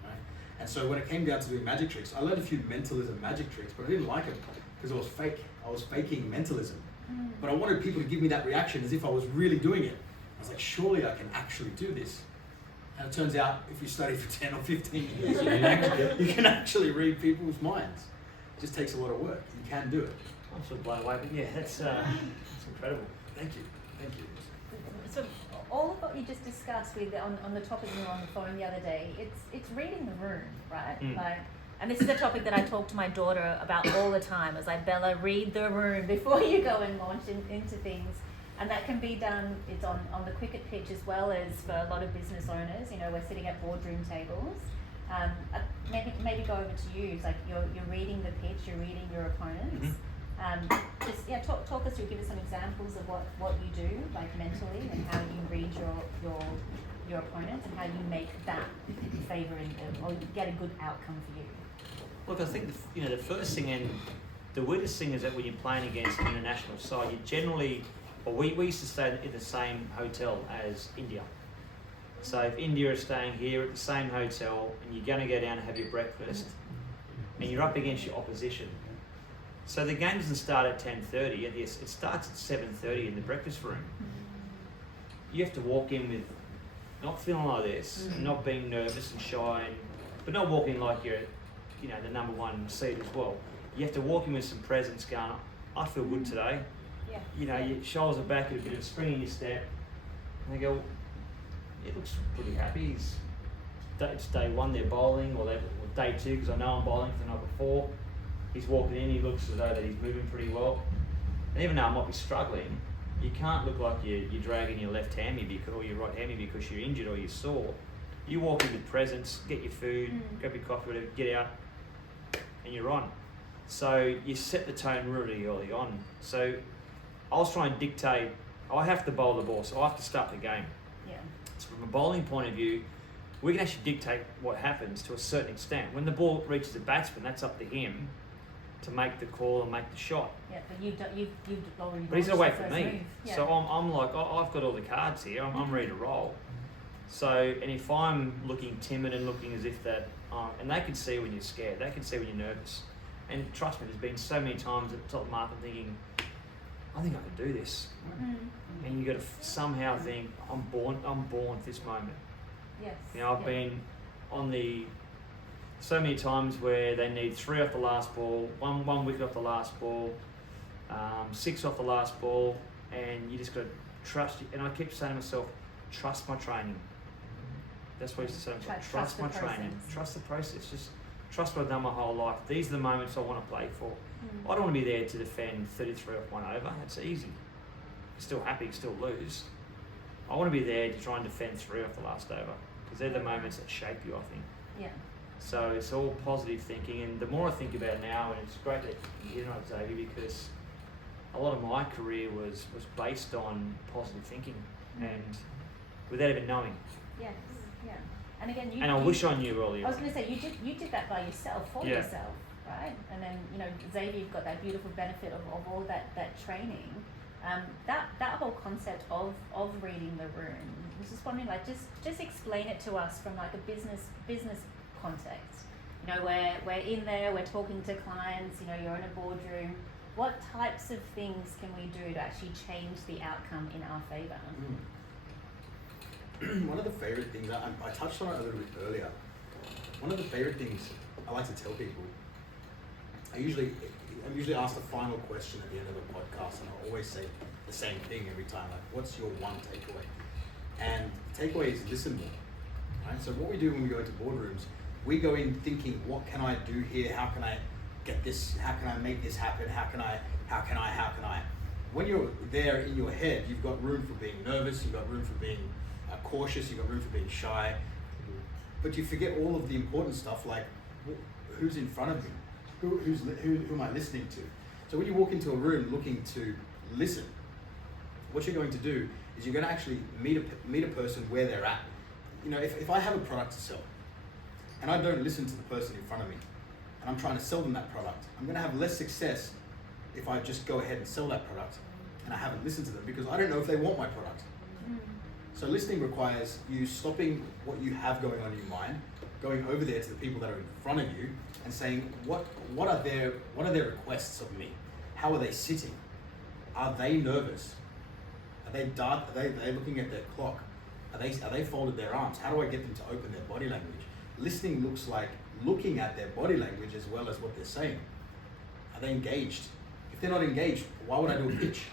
Right? And so when it came down to doing magic tricks, I learned a few mentalism magic tricks, but I didn't like them because it was fake. I was faking mentalism. But I wanted people to give me that reaction as if I was really doing it. I was like, surely I can actually do this. And it turns out, if you study for 10 or 15 years, you can actually read people's minds. It just takes a lot of work. You can do it. I'm sort of blown away, but yeah, that's incredible. Thank you. Thank you. So all of what you just discussed with on the topic we were on the phone the other day, it's reading the room, right? Like, and this is a topic that I talk to my daughter about all the time. It's like, Bella, read the room before you go and launch into things. And that can be done, it's on the cricket pitch as well as for a lot of business owners. We're sitting at boardroom tables. Maybe go over to you. It's like you're reading the pitch, you're reading your opponents. Talk us through, give us some examples of what you do, like mentally, and how you read your opponents and how you make that favour or get a good outcome for you. Look, I think the first thing and the weirdest thing is that when you're playing against an international side, you generally, we used to stay in the same hotel as India. So if India is staying here at the same hotel and you're going to go down and have your breakfast and you're up against your opposition. So the game doesn't start at 10:30, it starts at 7:30 in the breakfast room. You have to walk in with not feeling like this and not being nervous and shy, but not walking like you're the number one seed as well. You have to walk in with some presence going, I feel good today. Yeah. Your shoulders are back, a bit of a spring in your step. And they go, it looks pretty happy. It's day one, they're bowling, or day two, because I know I'm bowling for the night before. He's walking in, he looks as though that he's moving pretty well. And even though I might be struggling, you can't look like you're dragging your left hammy or your right hammy because you're injured or you're sore. You walk in with presence, get your food, grab your coffee, whatever, get out, and you're on. So you set the tone really early on. So I was trying to dictate, I have to bowl the ball, so I have to start the game. Yeah. So from a bowling point of view, we can actually dictate what happens to a certain extent. When the ball reaches the batsman, that's up to him to make the call and make the shot. Yeah, but you've already. But he's away from me. Move. Yeah. So I'm like, I've got all the cards here, I'm ready to roll. So, and if I'm looking timid and looking as if that, and they can see when you're scared, they can see when you're nervous. And trust me, there's been so many times at the top of the mark I'm thinking, I think I can do this. And you got to somehow think, I'm born for this moment. Yes. I've been on so many times where they need 3 off the last ball, one wicket off the last ball, 6 off the last ball, and you just got to trust. And I keep saying to myself, trust my training. That's what I used to say to myself. Trust my training. Trust the process. Just trust what I've done my whole life. These are the moments I want to play for. I don't want to be there to defend 33 off 1 over. That's easy. You're still happy, you still lose. I want to be there to try and defend 3 off the last over, because they're the moments that shape you, I think. Yeah. So it's all positive thinking, and the more I think about it now, and it's great that you're not Xavier, because a lot of my career was based on positive thinking, and without even knowing. Yes, yeah. And again, And I wish I knew earlier. I was going to say, you did that by yourself, for Yeah. yourself, right? And then, you know, Xavier, you've got that beautiful benefit of all that training. That whole concept of reading the room, I was just wondering, like, just explain it to us from like a business context. You know, we're in there, we're talking to clients, you know, you're in a boardroom. What types of things can we do to actually change the outcome in our favor? One of the favorite things, I touched on it a little bit earlier. One of the favorite things I like to tell people, I'm usually asked the final question at the end of a podcast, and I always say the same thing every time, like, what's your one takeaway? And the takeaway is listen more, right? So what we do when we go into boardrooms, we go in thinking, what can I do here? How can I get this? How can I make this happen? How can I? When you're there in your head, you've got room for being nervous, you've got room for being cautious, you've got room for being shy, but you forget all of the important stuff, like who's in front of me, who am I listening to? So when you walk into a room looking to listen, what you're going to do is you're going to actually meet a person where they're at. You know, if I have a product to sell, and I don't listen to the person in front of me, and I'm trying to sell them that product, I'm going to have less success if I just go ahead and sell that product and I haven't listened to them, because I don't know if they want my product. So listening requires you stopping what you have going on in your mind, going over there to the people that are in front of you and saying, what are their requests of me? How are they sitting? Are they nervous? Are they looking at their clock? Are they folded their arms? How do I get them to open their body language? Listening looks like looking at their body language as well as what they're saying. Are they engaged? If they're not engaged, why would I do a pitch?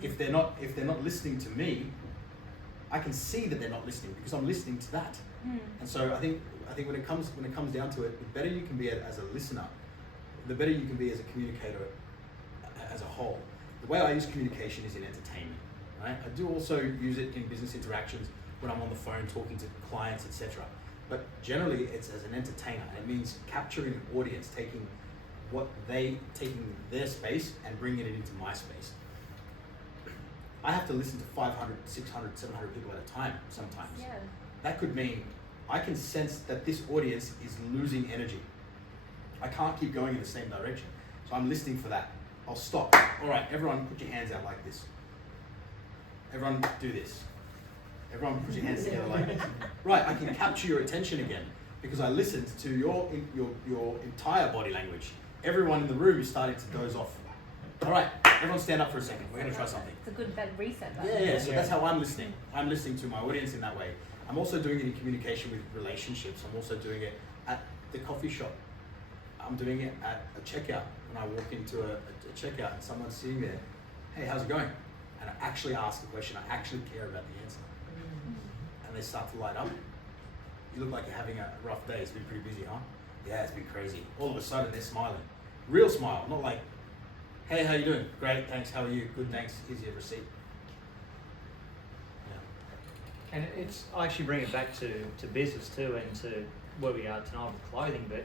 If they're not listening to me, I can see that they're not listening because I'm listening to that. And so I think when it comes down to it, the better you can be as a listener, the better you can be as a communicator as a whole. The way I use communication is in entertainment, right? I do also use it in business interactions when I'm on the phone talking to clients, etc. But generally, it's as an entertainer. It means capturing an audience, taking their space and bringing it into my space. I have to listen to 500, 600, 700 people at a time sometimes. Yeah. That could mean I can sense that this audience is losing energy. I can't keep going in the same direction. So I'm listening for that. I'll stop. All right, everyone put your hands out like this. Everyone do this. Everyone put your hands together like this. Right, I can capture your attention again because I listened to your entire body language. Everyone in the room is starting to doze off. All right, everyone stand up for a second. We're going to try something. It's a good reset button. Yeah, so that's how I'm listening. I'm listening to my audience in that way. I'm also doing it in communication with relationships. I'm also doing it at the coffee shop. I'm doing it at a checkout. When I walk into a checkout and someone's sitting there, hey, how's it going? And I actually ask the question. I actually care about the answer. And they start to light up. You look like you're having a rough day. It's been pretty busy, huh? Yeah, it's been crazy. All of a sudden, they're smiling. Real smile, not like, hey, how you doing? Great, thanks. How are you? Good, thanks. Here's your receipt. Yeah. And I actually bring it back to business too, and to where we are tonight with clothing. But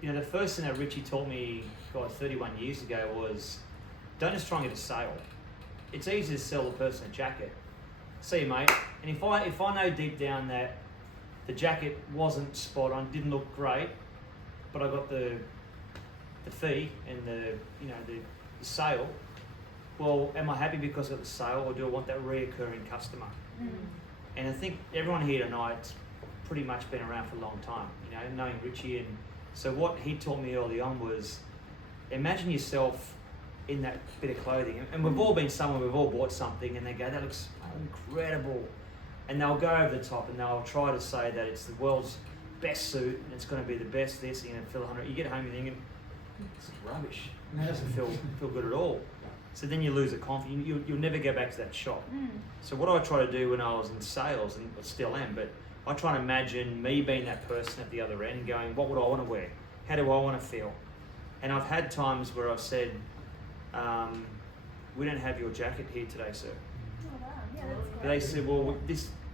you know, the first thing that Richie taught me, 31 years ago, was don't just try and get a sale. It's easy to sell a person a jacket. See you, mate. And if I know deep down that the jacket wasn't spot on, didn't look great, but I got the fee and the sale, well, am I happy because of the sale, or do I want that reoccurring customer? And I think everyone here tonight's pretty much been around for a long time, you know, knowing Richie. And so what he taught me early on was, imagine yourself in that bit of clothing, and we've all been somewhere, we've all bought something, and they go, that looks incredible, and they'll go over the top and they'll try to say that it's the world's best suit and it's going to be the best this, and feel 100. You get home and you're thinking, it's rubbish. It doesn't feel good at all. So then you lose the confidence. You'll never go back to that shop. So what I try to do when I was in sales, and I still am, but I try to imagine me being that person at the other end and going, what would I want to wear? How do I want to feel? And I've had times where I've said, we don't have your jacket here today, sir. Oh wow, yeah, that's great. They said, well,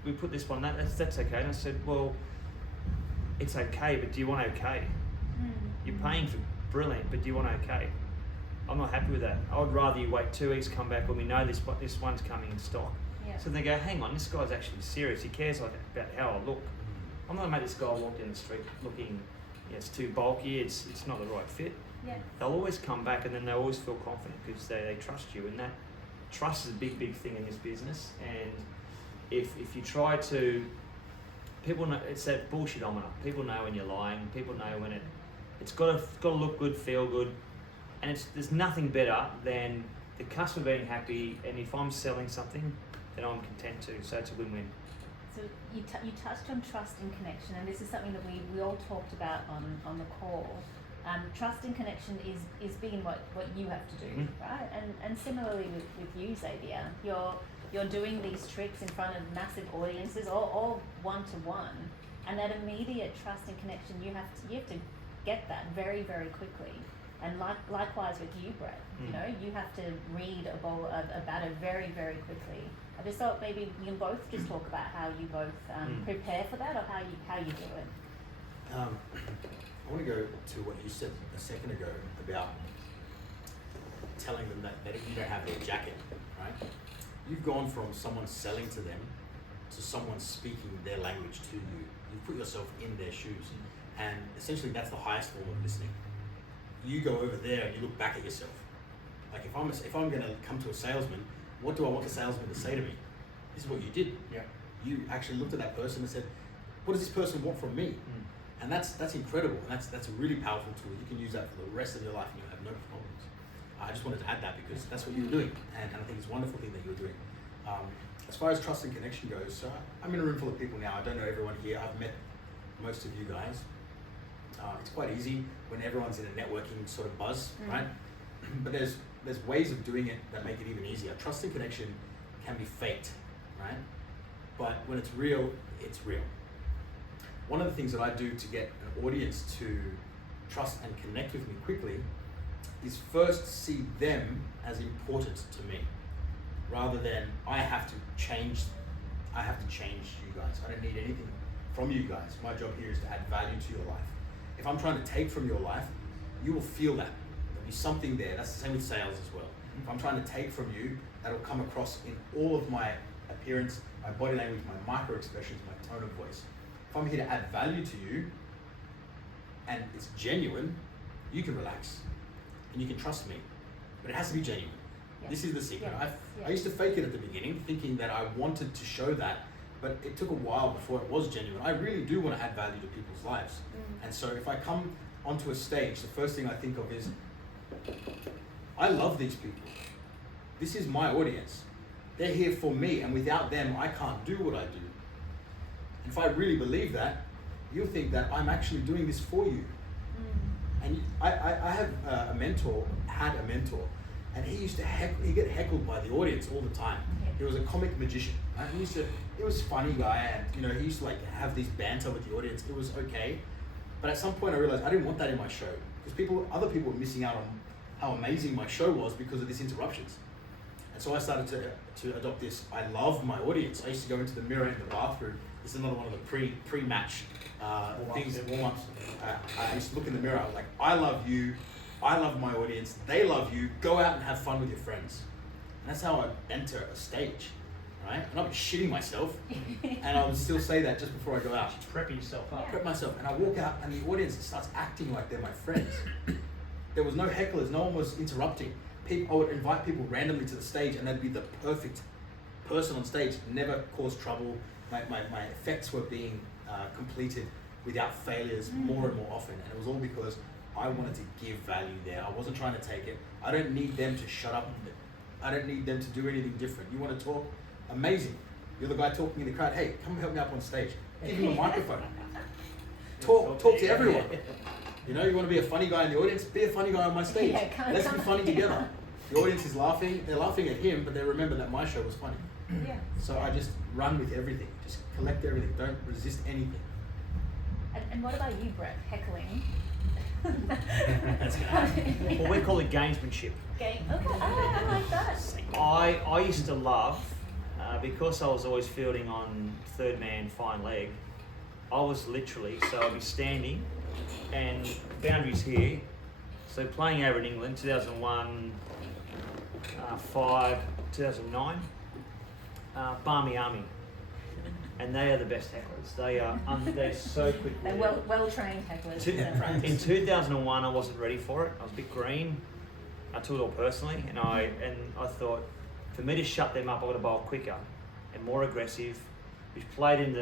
we put this one, that's okay. And I said, well, it's okay, but do you want okay? You're paying for brilliant, but do you want okay? I'm not happy with that. I would rather you wait 2 weeks, come back when we know this one's coming in stock. Yeah. So they go, hang on, this guy's actually serious. He cares about how I look. I'm not gonna make this guy walk down the street looking, it's too bulky, it's not the right fit. Yeah. They'll always come back, and then they always feel confident because they trust you, and that trust is a big thing in this business. And if you try to, people know, it's that bullshitometer. People know when you're lying. People know when it's got to look good, feel good, and there's nothing better than the customer being happy. And if I'm selling something, then I'm content too. So it's a win-win. So you touched on trust and connection, and this is something that we all talked about on the call. Trust and connection is being what you have to do, right? And similarly with you, Xavier, you're doing these tricks in front of massive audiences, all one-to-one, and that immediate trust and connection, you have to get that very, very quickly. And likewise with you, Brett, you know, you have to read a batter very, very quickly. I just thought maybe you can both just talk about how you both prepare for that, or how you do it. I want to go to what you said a second ago about telling them that you don't have their jacket, right? You've gone from someone selling to them to someone speaking their language to you. You put yourself in their shoes, and essentially that's the highest form of listening. You go over there and you look back at yourself. Like if I'm going to come to a salesman, what do I want the salesman to say to me? This is what you did. Yeah. You actually looked at that person and said, what does this person want from me? And that's incredible, and that's a really powerful tool. You can use that for the rest of your life and you'll have no problems. I just wanted to add that because that's what you were doing, and I think it's a wonderful thing that you were doing. As far as trust and connection goes, so I'm in a room full of people now. I don't know everyone here. I've met most of you guys. It's quite easy when everyone's in a networking sort of buzz, right? But there's ways of doing it that make it even easier. Trust and connection can be faked, right? But when it's real, it's real. One of the things that I do to get an audience to trust and connect with me quickly is first see them as important to me, rather than I have to change you guys. I don't need anything from you guys. My job here is to add value to your life. If I'm trying to take from your life, you will feel that. There'll be something there. That's the same with sales as well. If I'm trying to take from you, that'll come across in all of my appearance, my body language, my micro expressions, my tone of voice. If I'm here to add value to you, and it's genuine, you can relax, and you can trust me, but it has to be genuine. Yeah. This is the secret. Yeah. I used to fake it at the beginning, thinking that I wanted to show that, but it took a while before it was genuine. I really do want to add value to people's lives. And so if I come onto a stage, the first thing I think of is, I love these people. This is my audience. They're here for me, and without them, I can't do what I do. If I really believe that, you'll think that I'm actually doing this for you. And I have had a mentor, and he used to get heckled by the audience all the time. He was a comic magician. Right? He was a funny guy, and he used to like have these banter with the audience. It was okay, but at some point I realized I didn't want that in my show, because other people were missing out on how amazing my show was because of these interruptions. And so I started to adopt this. I love my audience. I used to go into the mirror in the bathroom. This is another one of the pre-match things, warm-ups. I used to look in the mirror. I was like, I love you. I love my audience. They love you. Go out and have fun with your friends. And that's how I enter a stage, right? And I'll be shitting myself, and I would still say that just before I go out. Prepping yourself up. Prep myself, and I walk out, and the audience starts acting like they're my friends. There was no hecklers. No one was interrupting. I would invite people randomly to the stage, and they'd be the perfect person on stage. Never caused trouble. My effects were being completed without failures more and more often, and it was all because I wanted to give value there. I wasn't trying to take it. I don't need them to shut up. I don't need them to do anything different. You want to talk? Amazing. You're the guy talking in the crowd. Hey, come help me up on stage. Give him a microphone. Talk to everyone. You want to be a funny guy in the audience? Be a funny guy on my stage. Let's be funny together. The audience is laughing. They're laughing at him, but they remember that my show was funny. Yeah. So I just run with everything. Just collect everything. Don't resist anything. And what about you, Brett? Heckling? Well, we call it gamesmanship. Okay, I like that. I used to love, because I was always fielding on third man fine leg, I was literally, so I'd be standing and boundaries here. So playing over in England, 2001, 5, 2009, Barmy Army. And they are the best hecklers. They're so quick. They're well trained hecklers. In 2001, I wasn't ready for it. I was a bit green. I took it all personally, and I thought, for me to shut them up, I got to bowl quicker and more aggressive, which played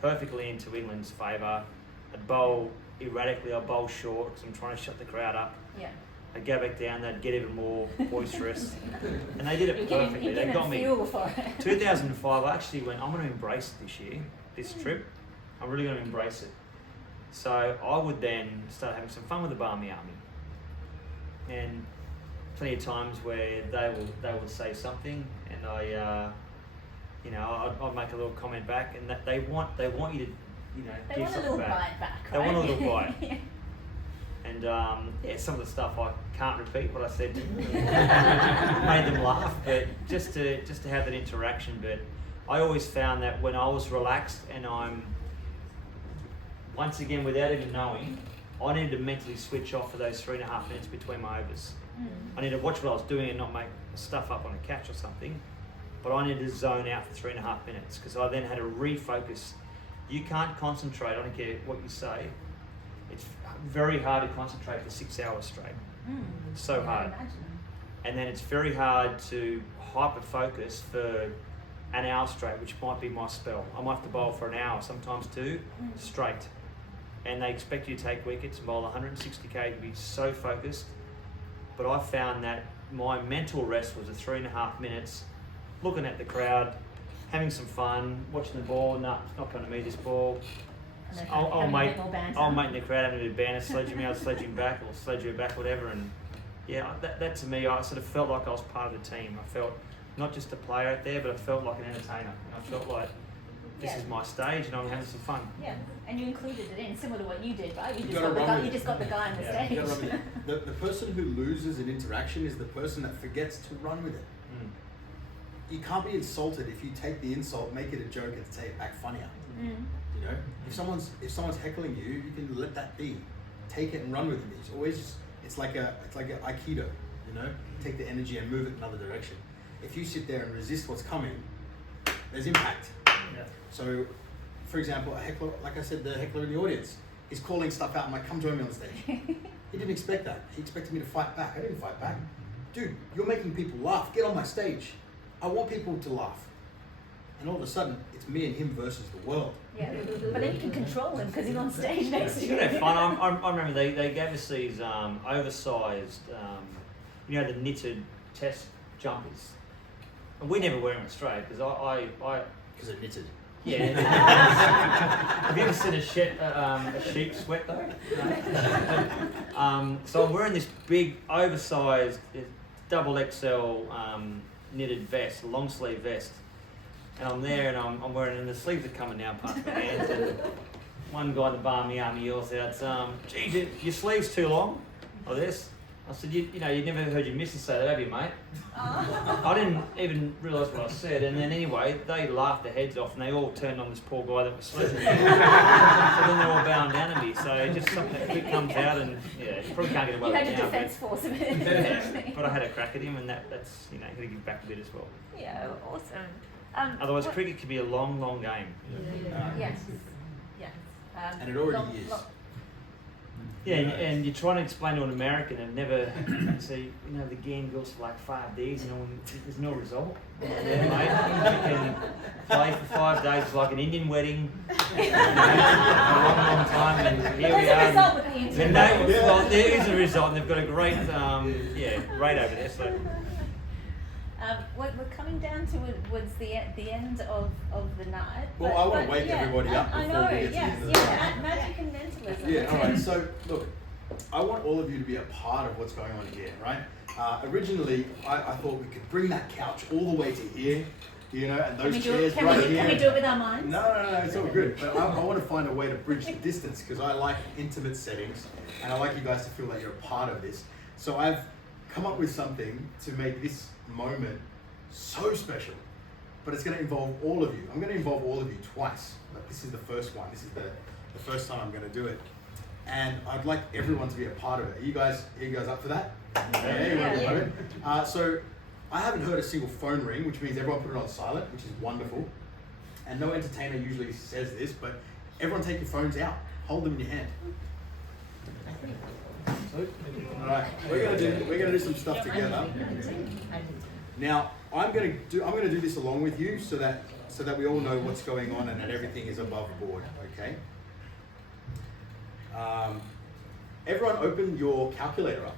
perfectly into England's favour. I'd bowl erratically. I'd bowl short because I'm trying to shut the crowd up. Yeah. I'd go back down. They'd get even more boisterous, and they did it You're perfectly. They got me. Fuel for it. 2005, I actually went, I'm going to embrace it this year, this trip. I'm really going to embrace it. So I would then start having some fun with the Barmy Army. And plenty of times where they would say something, and I'd make a little comment back, and that they want you to, They give want a something little back. bite back, They right? want a little bite. Yeah. And some of the stuff I can't repeat what I said to them. Made them laugh, but just to have that interaction. But I always found that when I was relaxed and I'm, once again, without even knowing, I needed to mentally switch off for those 3.5 minutes between my overs. I needed to watch what I was doing and not make stuff up on a catch or something. But I needed to zone out for 3.5 minutes because I then had to refocus. You can't concentrate, I don't care what you say. It's very hard to concentrate for 6 hours straight. So I hard. imagine. And then it's very hard to hyper focus for an hour straight, which might be my spell. I might have to bowl for an hour, sometimes 2, straight. And they expect you to take wickets and bowl 160k to be so focused. But I found that my mental rest was the 3.5 minutes, looking at the crowd, having some fun, watching the ball. No, it's not going to me, this ball. And then I'll having a make bit more banter. I'll make the crowd having a bit of banter, sledge him out, sledge him back, or sledge you back, whatever. And yeah, that to me, I sort of felt like I was part of the team. I felt not just a player out there, but I felt like an entertainer. I felt like this is my stage and I'm having some fun. Yeah, and you included it in, similar to what you did, right? You just, gotta got the, run guy, with you it. just got the guy on the Yeah, You gotta stage. run with it. The person who loses an interaction is the person that forgets to run with it. You can't be insulted if you take the insult, make it a joke, and say it back funnier. You know, if someone's heckling you, you can let that be. Take it and run with it. It's always just, it's like a aikido. You know, take the energy and move it another direction. If you sit there and resist what's coming, there's impact. Yeah. So, for example, a heckler, like I said, the heckler in the audience is calling stuff out. I'm like, come join me on the stage. He didn't expect that. He expected me to fight back. I didn't fight back. Dude, you're making people laugh. Get on my stage. I want people to laugh. And all of a sudden, it's me and him versus the world. Yeah, but then you can control him because he's on stage next to It's you. good to have fun. I remember they gave us these oversized, the knitted test jumpers. And we never wear them in Australia because I Because they're knitted. yeah. Have you ever seen a sheep sweat though? No. So I'm wearing this big, oversized, double XL knitted vest, long sleeve vest, and I'm there and I'm wearing, and the sleeves are coming down past my hands, and one guy in the Barmy Army yells out, "Geez, your sleeves too long," or this. I said, you never heard your missus say that, have you, mate? I didn't even realise what I said, and then anyway, they laughed their heads off, and they all turned on this poor guy that was sledging me. So then they're all bowing down to me, so just something that quick comes out, and yeah, you probably can't get away You with had it your now, defence force of it. yeah, but I had a crack at him, and that's got to give back a bit as well. Yeah, awesome. Otherwise, cricket could be a long, long game. Yes. Yes. And it already is. Yeah, and you're trying to explain to an American and never see, the game goes for like 5 days, when there's no result. Yeah, mate. You can play for 5 days, it's like an Indian wedding, for a long, long time, and here we There's a are. result with the Indian wedding. Well, there is a result, and they've got a great, rate over there. So. We're coming down towards the end of the night. Well, I want to wake everybody up I before know, we get to yes, the end of the yeah, night. magic and mentalism. Yeah, all right. So, look, I want all of you to be a part of what's going on here, right? Originally, I thought we could bring that couch all the way to here, and those chairs right here. Can we do it with our minds? No, it's all good. But I want to find a way to bridge the distance because I like intimate settings and I like you guys to feel like you're a part of this. So I've come up with something to make this moment so special, but it's going to involve all of you. I'm going to involve all of you twice. Like, this is the first one. This is the first time I'm going to do it. And I'd like everyone to be a part of it. Are you guys up for that? Yeah. So I haven't heard a single phone ring, which means everyone put it on silent, which is wonderful. And no entertainer usually says this, but everyone take your phones out. Hold them in your hand. All right, we're gonna do some stuff together. Now I'm gonna do this along with you so that we all know what's going on and that everything is above board. Okay. Everyone, open your calculator up.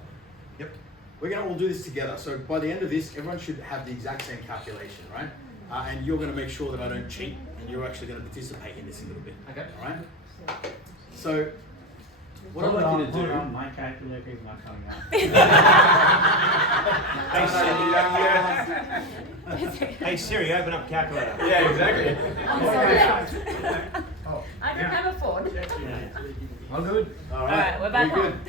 Yep. We're gonna all do this together. So by the end of this, everyone should have the exact same calculation, right? And you're gonna make sure that I don't cheat, and you're actually gonna participate in this a little bit. Okay. All right. So. What I'd like you to do. My calculator is not coming out. Hey Siri, open up calculator. Yeah, exactly. I don't have a phone. I'm good. All right, we're back good. on.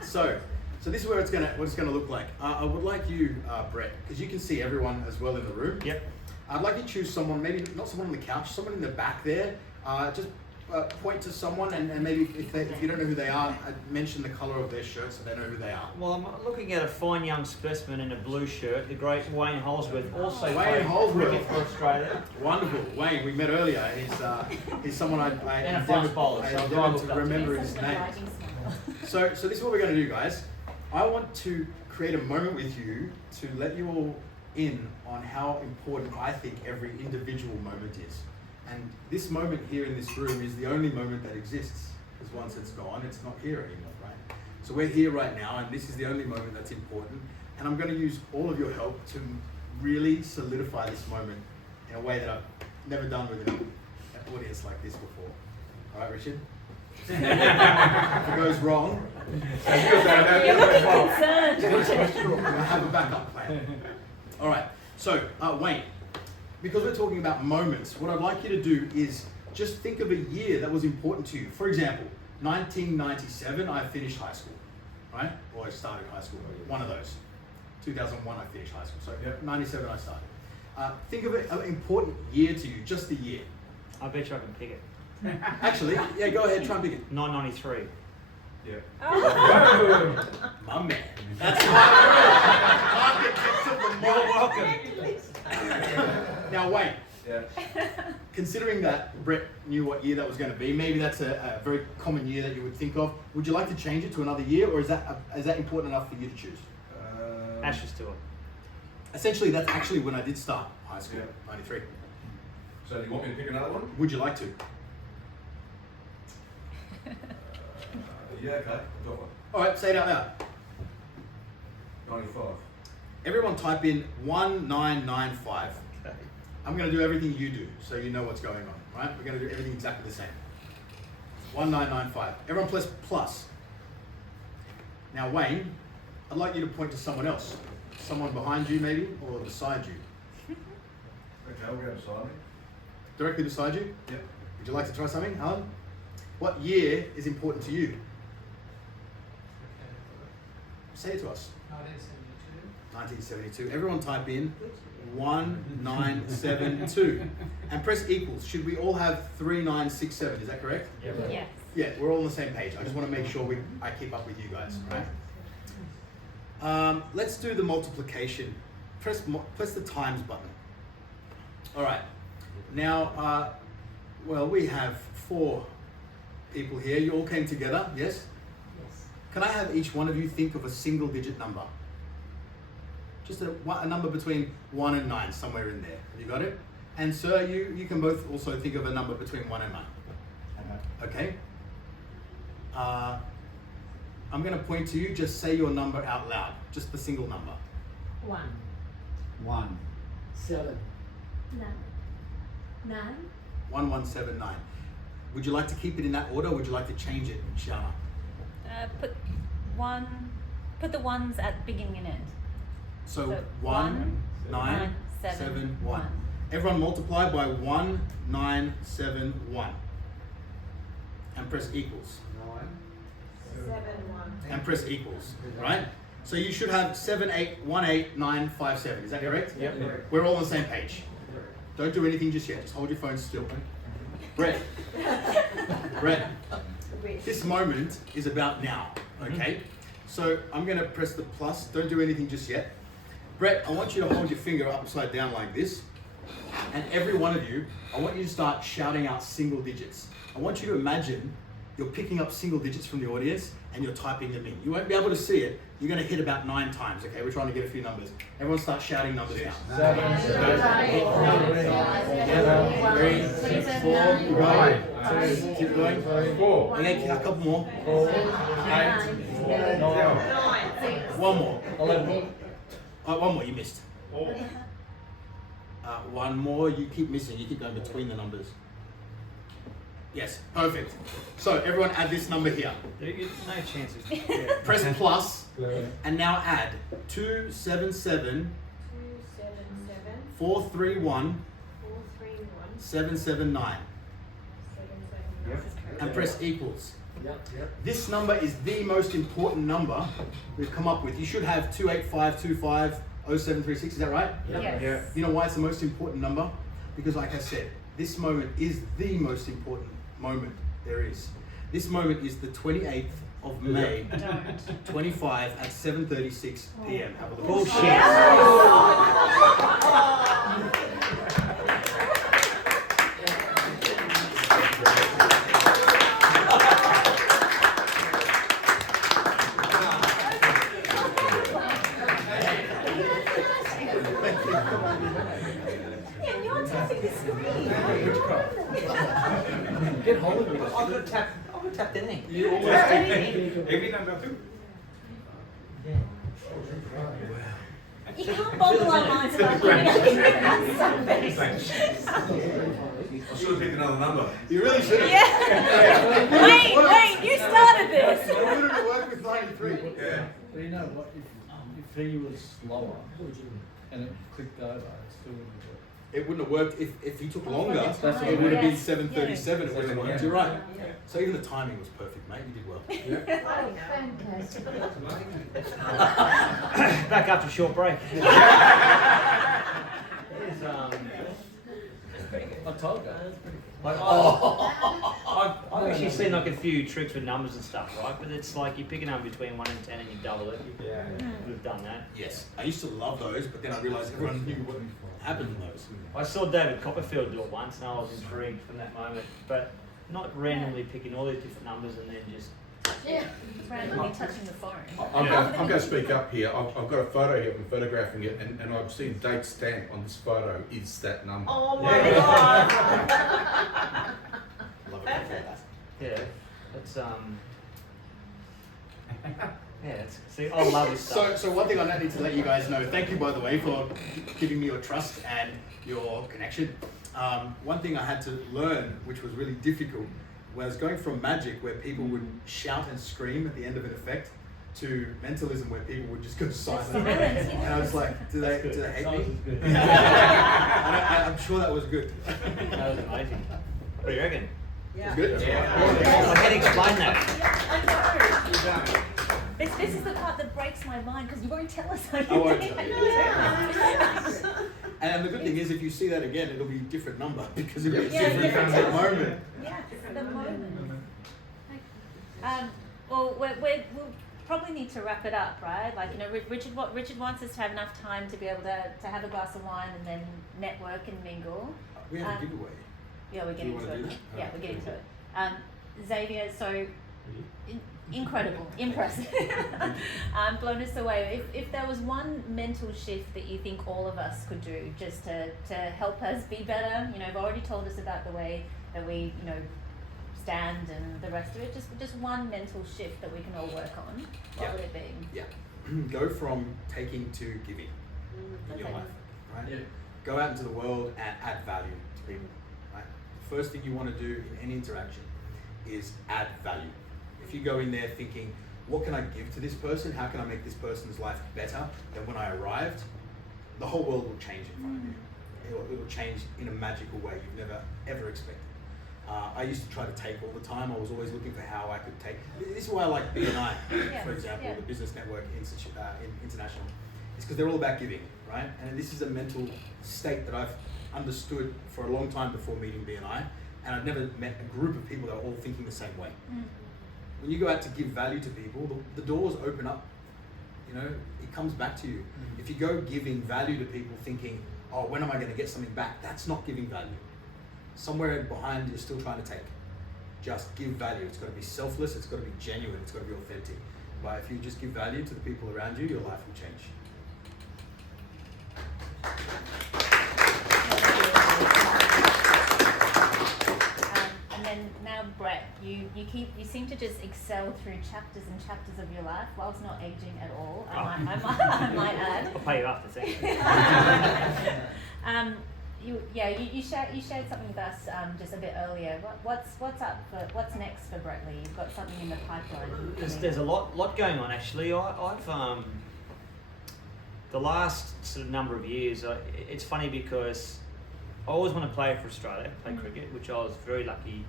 So this is what it's gonna look like. I would like you, Brett, because you can see everyone as well in the room. Yep. I'd like you to choose someone, maybe not someone on the couch, someone in the back there. Just point to someone, and maybe if you don't know who they are, mention the color of their shirt so they know who they are. Well, I'm looking at a fine young specimen in a blue shirt, the great Wayne Holsworth, also Wayne played Holsworth. cricket for Australia. Wonderful, Wayne. We met earlier. He's someone I And a endeavored, fast bowler, I so endeavored I to looked up to remember Yes, his the name. writing style. So this is what we're going to do, guys. I want to create a moment with you to let you all in on how important I think every individual moment is. And this moment here in this room is the only moment that exists, because once it's gone, it's not here anymore, right? So we're here right now, and this is the only moment that's important. And I'm going to use all of your help to really solidify this moment in a way that I've never done with an audience like this before. All right, Richard? If it goes wrong, You're looking concerned. I have a backup plan. All right, so Wayne, because we're talking about moments, what I'd like you to do is just think of a year that was important to you. For example, 1997, I finished high school, right? Or I started high school, one of those. 2001, I finished high school, so 97, I started. Think of an important year to you, just the year. I bet you I can pick it. Actually, yeah, go ahead, try and pick it. 993. Yeah. My man. That's You're welcome. Now, Wayne, Yeah. considering that Brett knew what year that was going to be, maybe that's a very common year that you would think of. Would you like to change it to another year, or is that important enough for you to choose? Ashes to it. Essentially, that's actually when I did start high school, Yeah. 93. So do you want me to pick another one? Would you like to? Yeah, okay. I've got one. All right, say it out loud. 95. Everyone type in 1995. I'm going to do everything you do, so you know what's going on, right? We're going to do everything exactly the same. 1995. Everyone press plus. Now, Wayne, I'd like you to point to someone else. Someone behind you, maybe, or beside you. Okay, we'll go beside me. Directly beside you? Yep. Would you like to try something, Alan? What year is important to you? Say it to us. 1972. Everyone type in 1972 and press equals. Should we all have 3967? Is that correct? Yes. Yeah, we're all on the same page. I just want to make sure I keep up with you guys, right? Let's do the multiplication. Press the times button. All right. Now, well, we have 4 people here. You all came together, yes? Yes. Can I have each one of you think of a single digit number? Just a number between 1 and 9, somewhere in there. Have you got it? And sir, you can both also think of a number between 1 and 9. Okay? I'm going to point to you. Just say your number out loud. Just the single number. 1. 1. 7. 9. 1179. Would you like to keep it in that order, or would you like to change it, Shiana? Put the ones at beginning and end. So, So 1, 9, 9, 7, 1. Everyone multiply by 1971. And press equals. 7, 1. And press equals, right? So you should have 7818957. Is that correct? Yep. We're all on the same page. Don't do anything just yet. Just hold your phone still. Brett. Brett, this moment is about now, okay? So I'm going to press the plus. Don't do anything just yet. Brett, I want you to hold your finger upside down like this. And every one of you, I want you to start shouting out single digits. I want you to imagine you're picking up single digits from the audience and you're typing them in. You won't be able to see it. You're going to hit about 9 times, okay? We're trying to get a few numbers. Everyone start shouting numbers now. 7, 8, 3, 4, 5, 2, Keep going. 4, Okay, a couple more. 4, 8, 9, One more. 11. One more, you missed. One more, you keep missing. You keep going between the numbers. Yes, perfect. So everyone add this number here. No chances. Yeah. Press plus, and now add 277 431 779. And press equals. This number is the most important number we've come up with. You should have 28525 0736, is that right? Yes. Yeah. You know why it's the most important number? Because like I said, this moment is the most important moment there is. This moment is the 28th of May, 25 at 7:36 p.m. Have a look. Bullshit. Get hold of it. I could have tapped the name. You almost did. Every number 2. You can't boggle our minds about coming up with something. I should have picked another number. You really should have. Yeah. Wait, you started this. I wanted to work with 93. Yeah. But you know what? If he was slower and it clicked over, it still wouldn't work. It wouldn't have worked if he took longer. That's what It would have been yes. 7:37. It would have worked. You're right. Yeah. So even the timing was perfect, mate. You did well. Back after a short break. I told you. I've actually seen like a few tricks with numbers and stuff, right? But it's like you pick a number between 1 and 10 and you double it. Yeah. We've done that. Yes, I used to love those, but then I realised everyone knew what happened in those. I saw David Copperfield do it once and I was intrigued from that moment. But not randomly picking all these different numbers and then just... Randomly touching the phone. I'm going to speak up here. I've got a photo here. I'm photographing it, and I've seen date stamp on this photo. Is that number? Oh my god! Love it. Perfect. Yeah, it's yeah, it's, see, I love this stuff. So one thing I need to let you guys know. Thank you, by the way, for giving me your trust and your connection. One thing I had to learn, which was really difficult, was going from magic, where people would shout and scream at the end of an effect, to mentalism, where people would just go silent. And I was like, do they hate me? I'm sure that was good. That was amazing. What do you reckon? It's good? I can explain that. This is the part that breaks my mind because you won't tell us how you I won't did tell it. you. And the good thing is, if you see that again, it'll be a different number because it'll be a Yeah, different yeah. moment. Yeah, the moment. Well, we'll probably need to wrap it up, right? Like, you know, Richard wants us to have enough time to be able to have a glass of wine and then network and mingle. We have a giveaway. Yeah, we're getting Do you to wanna it. do that? Yeah, we're getting to it. Xavier, so incredible, impressive. Blown us away. If there was one mental shift that you think all of us could do just to help us be better, you know, you've already told us about the way that we, you know, stand and the rest of it. Just one mental shift that we can all work on. What would it be? Yeah. Go from taking to giving in your Okay. life, right? Yeah. Go out into the world and add value to people, right? The first thing you want to do in any interaction is add value. If you go in there thinking, what can I give to this person? How can I make this person's life better than when I arrived? The whole world will change in front of you. It will change in a magical way you've never, ever expected. I used to try to take all the time. I was always looking for how I could take. This is why I like BNI, for example, the Business Network International. It's because they're all about giving, right? And this is a mental state that I've understood for a long time before meeting BNI. and I've never met a group of people that are all thinking the same way. When you go out to give value to people, the doors open up. You know, it comes back to you. If you go giving value to people thinking, oh, when am I going to get something back? That's not giving value. Somewhere behind, you're still trying to take. Just give value. It's got to be selfless. It's got to be genuine. It's got to be authentic. But if you just give value to the people around you, your life will change. And then now, Brett, you seem to just excel through chapters and chapters of your life, whilst not aging at all. I might add. I'll pay you after, thank you. You shared something with us just a bit earlier. What's next for Brettley? You've got something in the pipeline. There's a lot going on actually. I've the last sort of number of years. It's funny because I always want to play for Australia, play cricket, which I was very lucky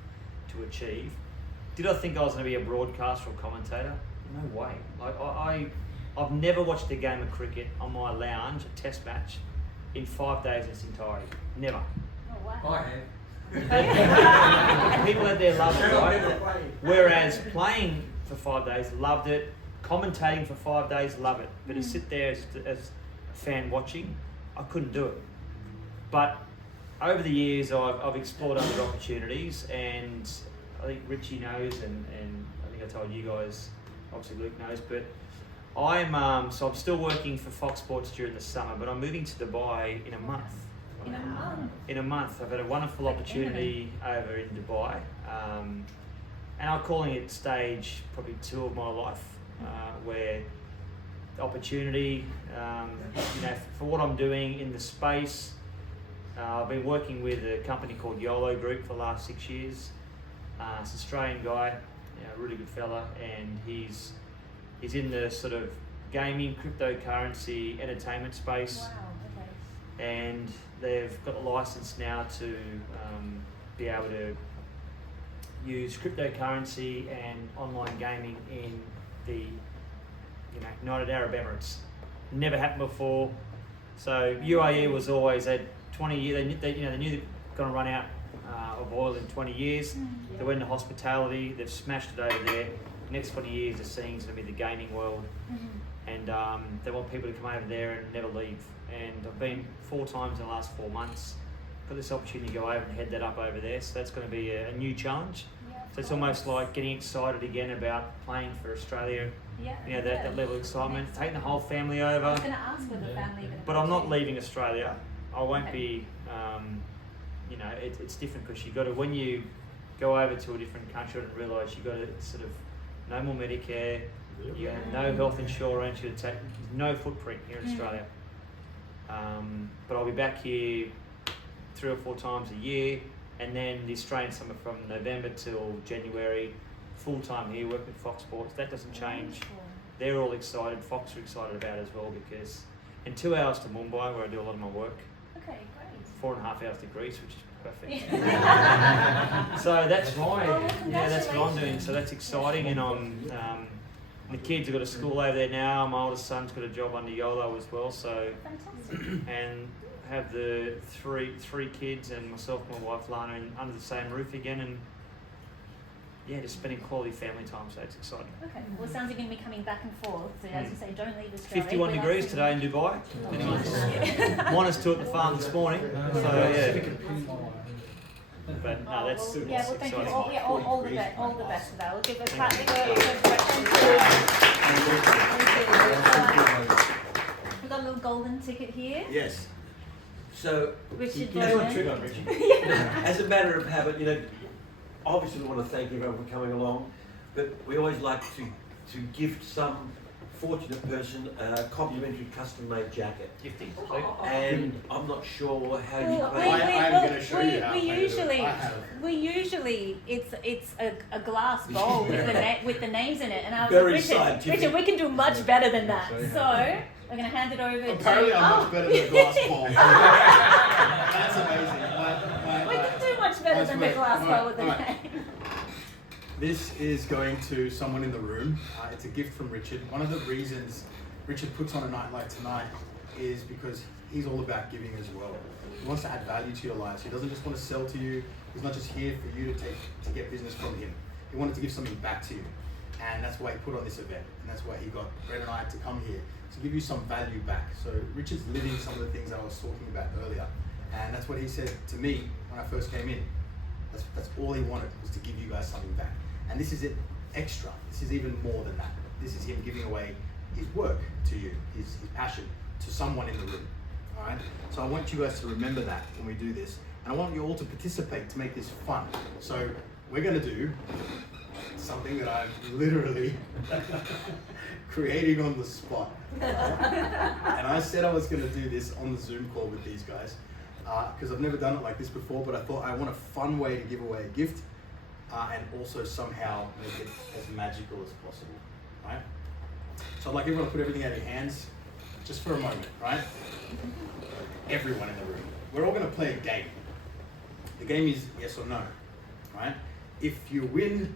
to achieve. Did I think I was going to be a broadcaster or commentator? No way. Like I've never watched a game of cricket on my lounge, a test match, in 5 days in its entirety. Never. Oh, wow. I have. And people out there loved it, right? Whereas playing for 5 days, loved it. Commentating for 5 days, love it. But to sit there as a fan watching, I couldn't do it. But over the years, I've explored other opportunities, and I think Richie knows, and I think I told you guys, obviously Luke knows, but I'm still working for Fox Sports during the summer, but I'm moving to Dubai in a month. In a month. In a month. I've had a wonderful opportunity over in Dubai, and I'm calling it stage probably 2 of my life, where opportunity, for what I'm doing in the space. I've been working with a company called YOLO Group for the last 6 years. It's an Australian guy, really good fella, and he's in the sort of gaming, cryptocurrency, entertainment space. Wow. Okay. And they've got a license now to be able to use cryptocurrency and online gaming in the United Arab Emirates. Never happened before. So UAE was always at 20 years. They knew they were going to run out of oil in 20 years. They went into hospitality. They've smashed it over there. Next 20 years, the scene's going to be the gaming world, and they want people to come over there and never leave. And I've been 4 times in the last 4 months. Got this opportunity to go over and head that up over there. So that's going to be a new challenge. So it's almost like getting excited again about playing for Australia. That level of excitement. Taking the whole family over. I was going to ask with the family. But I'm not leaving Australia. I won't be. It's different because you got to, when you go over to a different country and realise you got to sort of no more Medicare, you have no health insurance, you take no footprint here in Australia. But I'll be back here 3 or 4 times a year, and then the Australian summer from November till January, full time here working with Fox Sports. That doesn't change. They're all excited. Fox are excited about it as well because, and 2 hours to Mumbai where I do a lot of my work. Okay, great. 4.5 hours to Greece, which is perfect. So that's that's what I'm doing. So that's exciting, and I'm the kids have got a school over there now. My oldest son's got a job under YOLO as well. So Fantastic. and have the three kids and myself and my wife Lana under the same roof again, and just spending quality family time. So it's exciting. Okay. Well, it sounds like you're going to be coming back and forth. So as you say, don't leave Australia. 51 degrees today in Dubai. -2 at the farm this morning. So But no, that's well, thank you. exciting. All the best for that. We'll give a clap for We've got a little golden ticket here. Yes. So, Richard, as a matter of habit, obviously we want to thank everyone for coming along, but we always like to gift some fortunate person a complimentary custom-made jacket. Gifting. And I'm not sure how you Well, play. I'm gonna show you how I do it. we usually it's a glass bowl with the names in it, and I was Very like, scientific. Richard, we can do much better than that. So I'm gonna hand it over Apparently to. I'm much better than a glass bowl. That's amazing. We can do much better than the glass bowl with the name. This is going to someone in the room. It's a gift from Richard. One of the reasons Richard puts on a night like tonight is because he's all about giving as well. He wants to add value to your lives. He doesn't just want to sell to you. He's not just here for you to get business from him. He wanted to give something back to you. And that's why he put on this event. And that's why he got Brett and I to come here, to give you some value back. So Richard's living some of the things I was talking about earlier. And that's what he said to me when I first came in. That's all he wanted, was to give you guys something back. And this is it extra. This is even more than that. This is him giving away his work to you, his passion to someone in the room. All right? So I want you guys to remember that when we do this. And I want you all to participate to make this fun. So we're going to do something that I'm literally creating on the spot. And I said I was going to do this on the Zoom call with these guys because I've never done it like this before, but I thought I want a fun way to give away a gift and also somehow make it as magical as possible, right? So I'd like everyone to put everything out of your hands just for a moment, right? Everyone in the room. We're all going to play a game. The game is yes or no, right? If you win,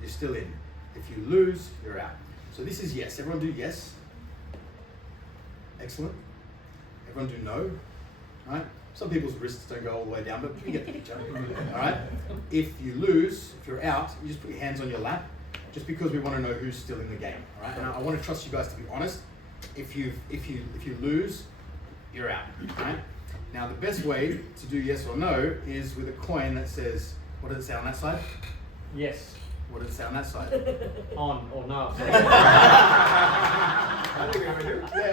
you're still in. If you lose, you're out. So this is yes. Everyone do yes. Excellent. Everyone do no, right? Some people's wrists don't go all the way down, but you get the picture, all right? If you lose, if you're out, you just put your hands on your lap, just because we want to know who's still in the game, all right? And I want to trust you guys to be honest. If you lose, you're out, right? Now the best way to do yes or no is with a coin that says, what does it say on that side? Yes. What does it say on that side? On or no. Yeah,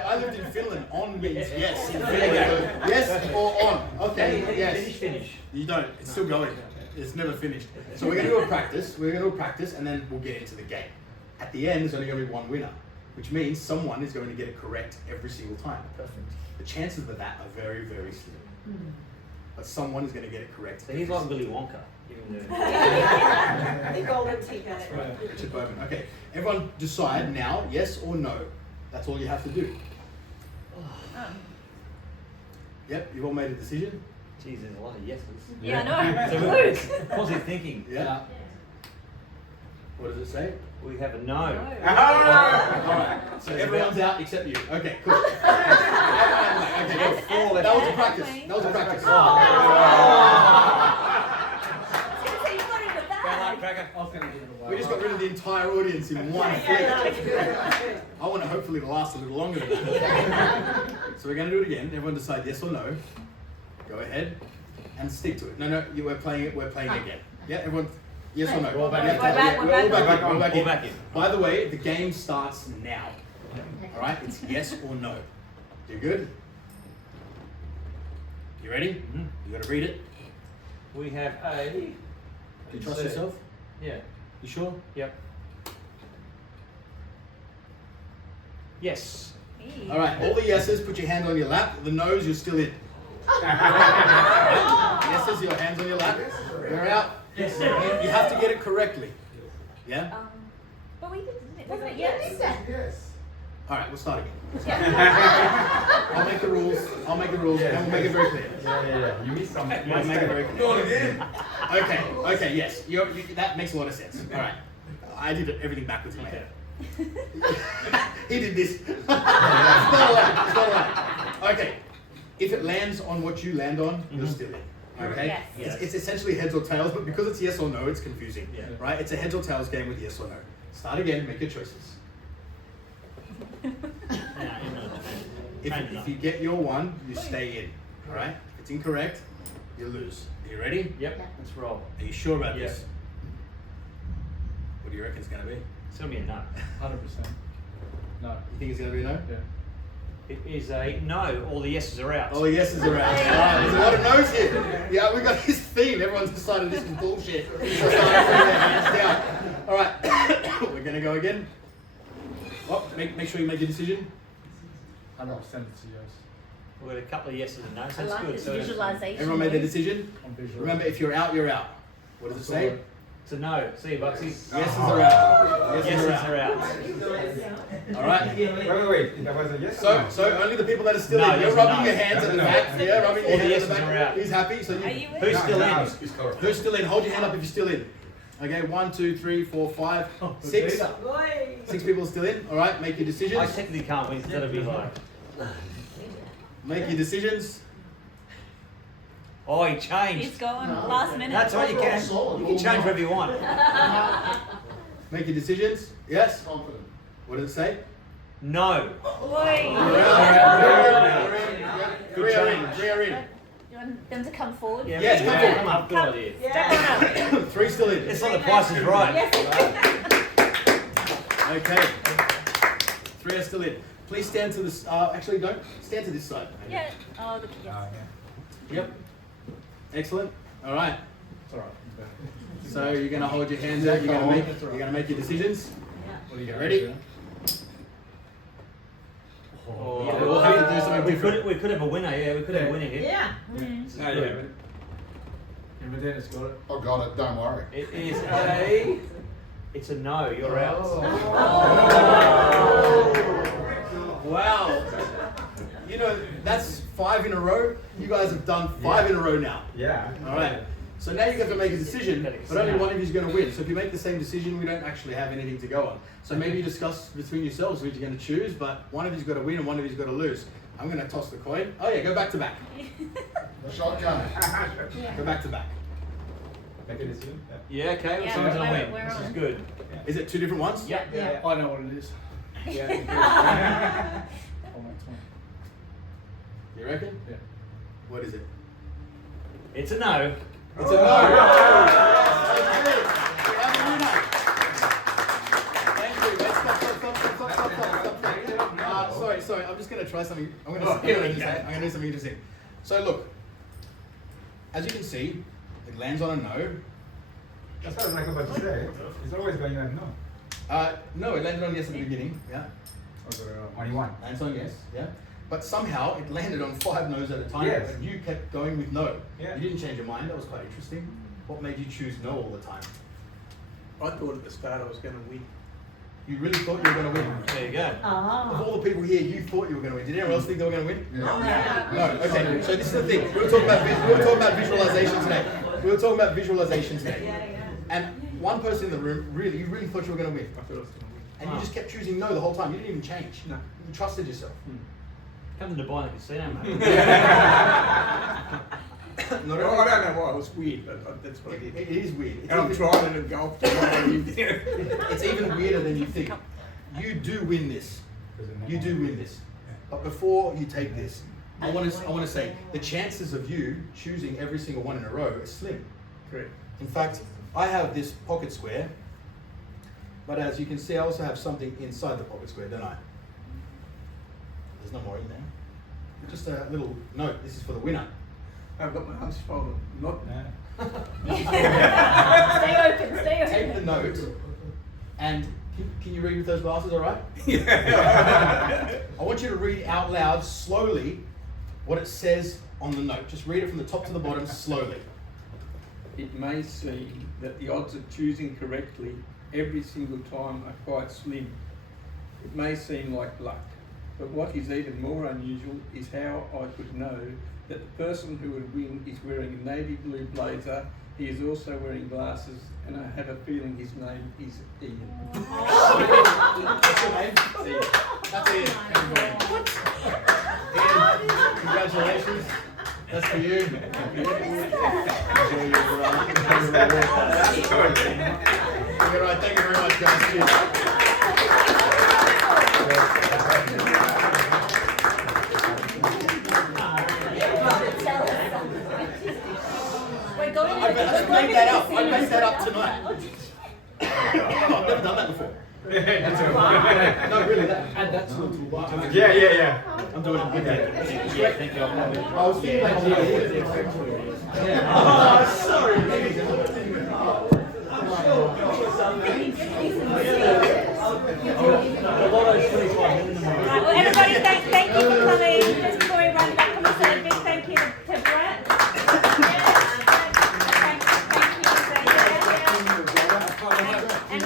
I lived in Finland. On means yes. In Finland, yes or on. Okay, yes. Finish. You don't. It's still going. It's never finished. So we're going to do a practice. We're going to do a practice, and then we'll get into the game. At the end, there's only going to be one winner, which means someone is going to get it correct every single time. Perfect. The chances of that are very, very slim. But someone is going to get it correct. So he's like Willy Wonka. The golden ticket. Richard Bowman. Okay, everyone decide now, yes or no. That's all you have to do. Yep, you've all made a decision? Jeez, there's a lot of yeses. Yeah, I So know. we're positive thinking. Yeah. What does it say? We have a no. Alright, so everyone's out except you. Okay, cool. Okay, cool. That was a practice. That was a practice. We just got rid of the entire audience in one flick. I want it hopefully to last a little longer than that. So we're going to do it again. Everyone decide yes or no. Go ahead and stick to it. No, we're playing it. We're playing again. Yeah, everyone. Yes or no? We're back in. By the way, the game starts now. All right, it's yes or no. You good? You ready? Mm-hmm. You got to read it. We have a. Do you trust yourself? Yeah. You sure? Yep. Yes. All right, all the yeses, put your hand on your lap. The no's, you're still in. Yeses, your hands on your lap. You're out. Yes. You have to get it correctly. Yeah? But we did, wasn't it? Yes. All right, we'll start again. I'll make the rules, and we'll make it very clear. Yeah. You missed something. We'll make it very clear. Go again. Okay, yes. That makes a lot of sense. All right. I did everything backwards in my head. He did this. It's not allowed. Okay. If it lands on what you land on, you're still in. Okay? Yes. It's essentially heads or tails, but because it's yes or no, it's confusing. Yeah. Right? It's a heads or tails game with yes or no. Start again, make your choices. If you get your one, you stay in. Alright? If it's incorrect, you lose. Are you ready? Yep. Let's roll. Are you sure about Yeah. this? What do you reckon it's going to be? You It's gonna be a no. 100%. No. think it's going to be a no? Yeah. It is a no. All the yeses are out. All the yeses are out. There's a lot of no's here. Yeah, we got this theme. Everyone's decided this is bullshit. So start putting their hands down. Alright, we're going to go again. Oh, make sure you make your decision. 100% it's a yes. We've got a couple of yeses and nos. I That's like good. this So visualization. Everyone made their decision? I'm visual. Remember, if you're out, you're out. What does it say? it's a no. See you, Bucksy. Yeses are out. Yeses Yeses are out. Alright. Wait. That was a yes. So only the people that are still No, in. You're yes rubbing and your no. hands at the No. back. Yeah, rubbing your All the hands at the yeses are back. out. He's happy. So Are you. you in? Who's still in? It's correct. Who's still in? Hold your hand up if you're still in. Okay, 1, 2, 3, 4, 5, 6. 6 people still in. Alright, make your decisions. I technically can't win. It's gonna be like. Make your decisions. Oh, he He's changed. gone last minute. That's what you can. You can change whatever you want. Make your decisions. Yes? Confident. What does it say? No. Oi. Three are in. Three are in. You want them to come forward? Yes, come on. Good idea. Step on up. Three still in. It's not the price is right. Yes. Okay. Three are still in. Please stand to this. Actually, don't stand to this side. Yeah. Oh, the yes. Yep. Excellent. All right. It's alright. So you're gonna hold your hands out. You're gonna make your decisions. What do you Get got? ready? Oh, Yeah, we'll have to do something we different. we could have a winner. Yeah, we could have a winner here. Yeah. No, yeah. But then it's got it. I got it, don't worry. It is a. It's a no. You're out. Wow. You know, that's 5 in a row. You guys have done 5 in a row now. Yeah. All right. So now you have to make a decision, but only one of you is going to win. So if you make the same decision, we don't actually have anything to go on. So maybe you discuss between yourselves which you're going to choose, but one of you's got to win and one of you's got to lose. I'm going to toss the coin. Oh yeah, go back to back. The shotgun. Go back to back. Make a decision. Yeah. Okay. Yeah, Someone's gonna we're- win. we're This is on. good. Is it 2 different ones? Yeah. Yeah. I know what it is. Yeah. I'll make 20. You reckon? Yeah. What is it? It's a no. It's a no. We have a winner. Thank you. Let's stop. Sorry. I'm just going to try something. I'm going to do something interesting. So look, as you can see, it lands on a no. That's what I'm like about to say. It's always going on no. No, it landed on yes at the beginning. Yeah. Only one. Lands on yes. Yeah. But somehow it landed on 5 no's at a time. Yes. And you kept going with no. Yeah. You didn't change your mind. That was quite interesting. What made you choose no all the time? I thought at the start I was going to win. You really thought you were going to win. There you go. Of all the people here, you thought you were going to win. Did anyone else think they were going to win? Yeah. No. Okay. So this is the thing. We were talking about visualization today. And one person in the room you really thought you were going to win. I thought I was going to win. And you just kept choosing no the whole time. You didn't even change. No. You trusted yourself. Come to Dubai in the casino, mate. Not Well, I only- don't know why it was weird, but that's what I did. It is weird. It's And I'm even- trying it at golf tomorrow. It's even weirder than you think. You do win this. You do win this. But before you take this, I want to say the chances of you choosing every single one in a row is slim. Correct. In fact, I have this pocket square, but as you can see, I also have something inside the pocket square, don't I? There's no more in there. Just a little note. This is for the winner. I've got my arms folded. Not Stay open. Stay Take the open. note, and can you read with those glasses? All right. I want you to read out loud slowly what it says on the note. Just read it from the top to the bottom slowly. It may seem that the odds of choosing correctly every single time are quite slim. It may seem like luck, but what is even more unusual is how I could know that the person who would win is wearing a navy blue blazer. He is also wearing glasses, and I have a feeling his name is Ian. What's your name? Ian. That's Ian. Ian, congratulations. That's for you. Enjoy your reward. You're right. Thank you very much, guys. Cheers. We're going I made that up. I made that up tonight. I've never done that before. No, really. Add that to the toolbar. Yeah. I'm doing it with you. Yeah, thank you. I was thinking like sorry. Right, well, everybody, thank you for coming. Just before we run back, can we say a big thank you to Brett? And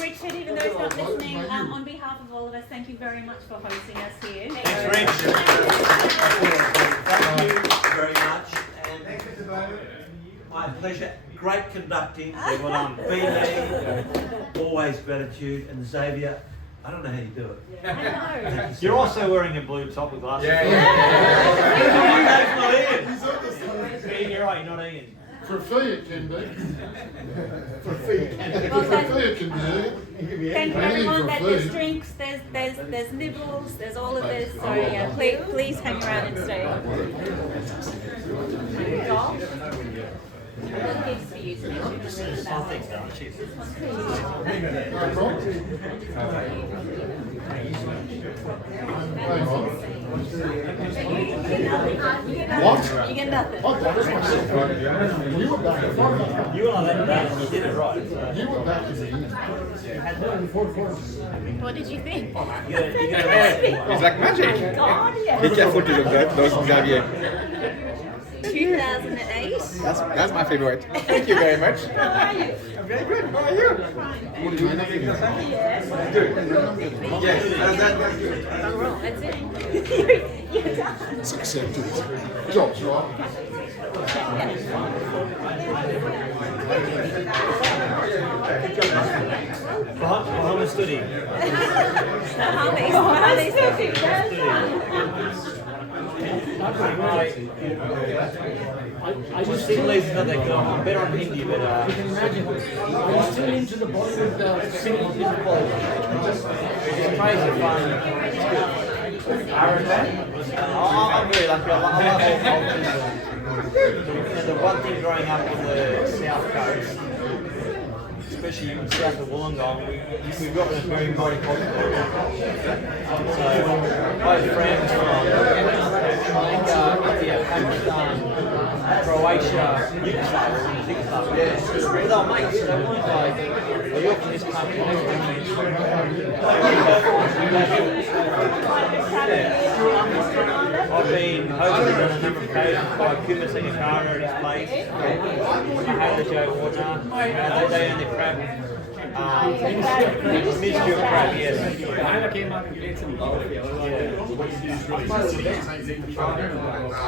Richard, even though he's not listening, on behalf of all of us, thank you very much for hosting us here. Thanks, Rich. Thank you very much. And my pleasure. Great conducting. Well done. Being there. Always gratitude. And Xavier, I don't know how you do it. I know. You're also wearing a blue top with glasses. Yeah. That's not Ian. Ian, you're right, you're not Ian. For a fee it can be. For a fee it can be. Well, For a fee it can be. Thank you everyone. There's drinks, there's nibbles, there's all of this. So yeah, please hang around and stay. Doll? I've got gifts for you, so make sure you can read that. Thanks, darling. Cheers. What? You get nothing. Oh, that was myself. You were back in the You were on that and you did it right. You were back in the end. What did you think? It's like magic. God, yeah. Be careful to look at those, Xavier. 2008. That's my favorite. Thank you very much. How are you? I'm very good. How are you? What do you mean? Yes, that's good. That's it. You're done. It's accepted. Jobs, right? Behind study. I just think Lee's not that good. I'm better on Hindi, but You can imagine, I'm still into the body with singing in the ball. it's crazy fun. I'm very lucky. I love old cultures. And the one thing growing up on the south coast, especially south of Wollongong, we grew up in a very multicultural area. So I have friends from India, Pakistan, Croatia, Yugoslavia, but they're mates. They weren't like, well, you're from this country. I've been hosted on a number of occasions by Kuma Singakara at his place, Mahalo Joe Warner. They own the crab. Mystery of crab, yes. I came up and get some both.